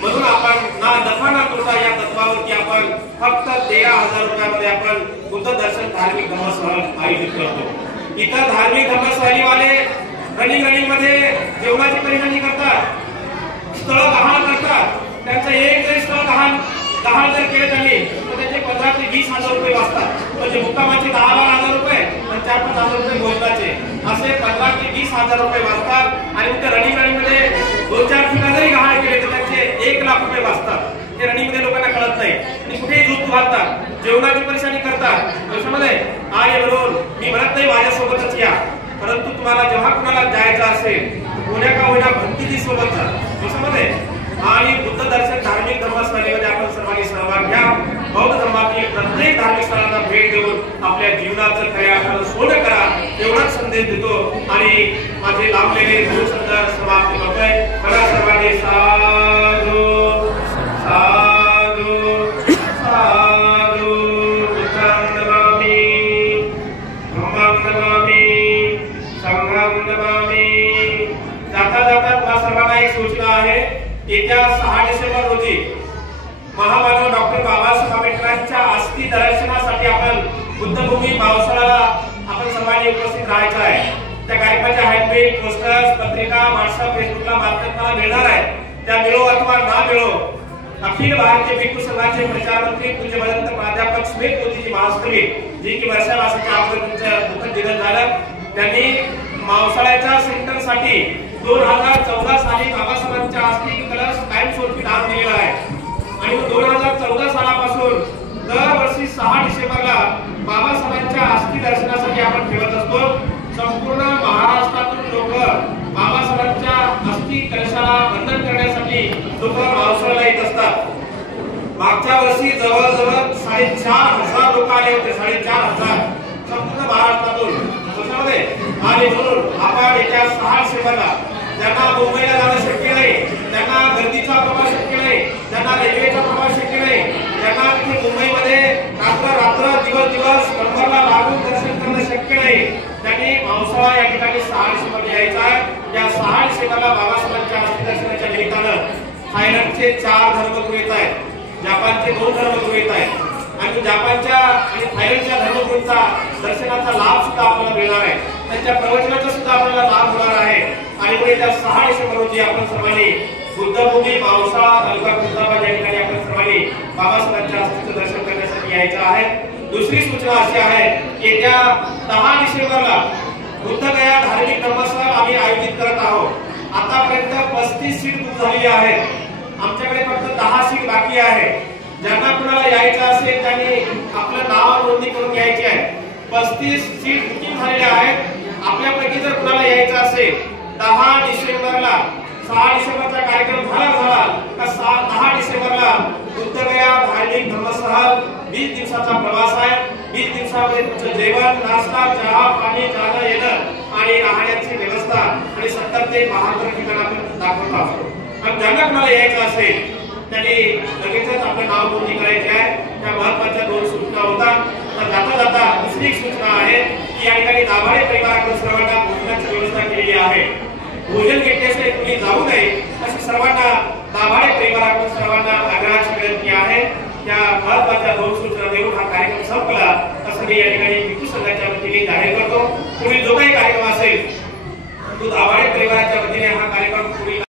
म्हणून आपण ना नफा ना तोटा या तत्वावरती आपण फक्त 13,000 रुपयामध्ये आपण बुद्ध दर्शन धार्मिक धर्मस्थळ आयोजित करतो. इतर धार्मिक धर्मस्थळीवाले रनिंग मध्ये जेवणाची परेशानी करतात, स्थळ गहाण करतात. त्यांचं एक जरी स्थळ गहाण जर केलं त्यांनी तर त्याचे 15,000 ते 20,000 रुपये वाचतात. म्हणजे मुक्कामाचे 10,000 रुपये आणि 4-5,000 रुपये भोजनाचे असे 15,000 ते 20,000 रुपये वाचतात. आणि त्या रनिंग मध्ये 2-4 ठिकाण जरी गहाण केले तर त्याचे 1,00,000 रुपये वाचतात. ते रनिंग मध्ये लोकांना कळत नाही आणि कुठेही झोप घालतात, जेवणाची परेशानी करतात त्याच्यामध्ये. आणि म्हणून मी म्हणत नाही माझ्यासोबतच या, परंतु तुम्हाला जेव्हा कुणाला जायचं असेल कोण्या का होईना भक्तीची सोबत जा त्याच्यामध्ये. आणि बुद्ध दर्शन धार्मिक धर्मस्थळीमध्ये आपण सर्वांनी सहभाग घ्या. बौद्ध धर्मातील प्रत्येक धार्मिक स्थळांना भेट देऊन आपल्या जीवनाचं खऱ्या अर्थानं सोनं करा एवढाच संदेश देतो. आणि माझे लांबलेले दूरसंचार समाप्ती करतोय. मला सर्वांनी साधू साधू साधू बुद्धं नमामि, धम्मं नमामि, संघं नमामि. जाता जाता तुम्हा सर्वांना एक सूचना आहे. येत्या 6 डिसेंबर रोजी महामानव डॉक्टर बाबासाहेब आंबेडकरांच्या अस्थि दर्शनासाठी आपण बुद्धभूमी पावसाळ्याला आपण सर्वांनी उपस्थित राहायचं आहे. त्या कार्यक्रमाच्या हँडबिल, पोस्टर्स, पत्रिका व्हॉट्सअप फेसबुकला माध्यमाला मिळणार आहे. त्या मिळो अथवा ना मिळो अखिल भारतीय भिक्खू संघाचे प्रचार मंत्री पूज्य भदंत प्राध्यापक स्मित मोदीजी महास्थळी जी की वर्षावासाच्या अगोदर तुमचं दुःखद निधन झालं, त्यांनी पावसाळ्याच्या सेंटरसाठी 2014 साली बाबासाहेबांच्या अस्थि कलश कायमस्वरूपी दान दिलेला आहे. आणि 2014 सालापासून दरवर्षी 6 डिसेंबरला बाबासाहेबांच्या अस्थि दर्शनासाठी आपण ठेवत असतो. संपूर्ण महाराष्ट्रातून लोक बाबासाहेबांच्या अस्थि कलशाला वंदन करण्यासाठी लोक पावसाळ्याला येत असतात. मागच्या वर्षी जवळजवळ 4,500 लोक आले होते. 4,500 संपूर्ण महाराष्ट्रातून त्याच्यामध्ये. आणि म्हणून आपण येत्या 6 डिसेंबरला ज्यांना मुंबईला जाणं शक्य नाही, ज्यांना गर्दीचा प्रवास शक्य नाही, ज्यांना रेल्वेचा प्रवास शक्य नाही, ज्यांना तिथे मुंबईमध्ये रात्र दिवस नंबरला लागून दर्शन करणं शक्य नाही, त्यांनी पावसाळा या ठिकाणी 6 डिसेंबरला यायचा आहे. या 6 डिसेंबरला बाबासाहेबांच्या महाप्रभूंच्या अस्थिदर्शनाच्या निमित्तानं थायलंडचे 4 धर्मगुरू येत आहेत, जपानचे 2 धर्मगुरू येत आहेत आणि जपानच्या आणि थायलंडच्या धर्मगुरूंचा दर्शनाचा लाभ सुद्धा आपल्याला मिळणार आहे, त्यांच्या प्रवचनाचा सुद्धा आपल्याला लाभ होणार आहे. आणि पुढे त्या 6 डिसेंबर रोजी आपण सर्वांनी बुद्धभूमी पावसाळा तालुका खुलताबाद या ठिकाणी आपण सर्वांनी बाबासाहेबांच्या अस्थिचं दर्शन करण्यासाठी यायचं आहे. दुसरी सूचना अशी आहे, येत्या 10 डिसेंबरला बुद्धगया धार्मिक धर्मस्थळ आम्ही आयोजित करत आहोत. आतापर्यंत 35 सीट बुक झालेली आहेत, आमच्याकडे फक्त 10 सीट बाकी आहे. ज्यांना कुणाला यायचं असेल त्यांनी आपलं नाव नोंदणी करून यायची आहे. 35 सीट बुकिंग झालेल्या आहेत. आपल्यापैकी जर कुणाला यायचं असेल 10 डिसेंबरला 6 डिसेंबरचा कार्यक्रम झाला का 10 डिसेंबरला बुद्धगया धार्मिक धर्मस्थळ 20 दिवसाचा प्रवास आहे. 20 दिवसामध्ये तुमचं जेवण, नाश्ता, चहा, पाणी, जाणं येणं आणि राहण्याची व्यवस्था आणि 70 ते 72 ठिकाण आपण दाखवत आहोत. आणि ज्यांना कुणाला यायचं असेल त्यांनी लगेचच आपलं नाव नोंदणी करायची आहे. त्या महत्वाच्या 2 सूचना होतात. तर जाता जाता दुसरी एक सूचना आहे की या ठिकाणी दाभाडे परिवाराकडून सर्वांना भोजनाची व्यवस्था केलेली आहे. भोजन घेतल्याशिवाय कुणी जाऊ नये अशी सर्वांना दाभाडे परिवाराकडून सर्वांना आग्रहाची विनंती आहे. त्या महत्वाच्या 2 सूचना देऊन हा कार्यक्रम संपला असं मी या ठिकाणी भिक्खू संघाच्या वतीने जाहीर करतो. पुढील जो काही कार्यक्रम असेल तो दाभाडे परिवाराच्या वतीने हा कार्यक्रम पुढील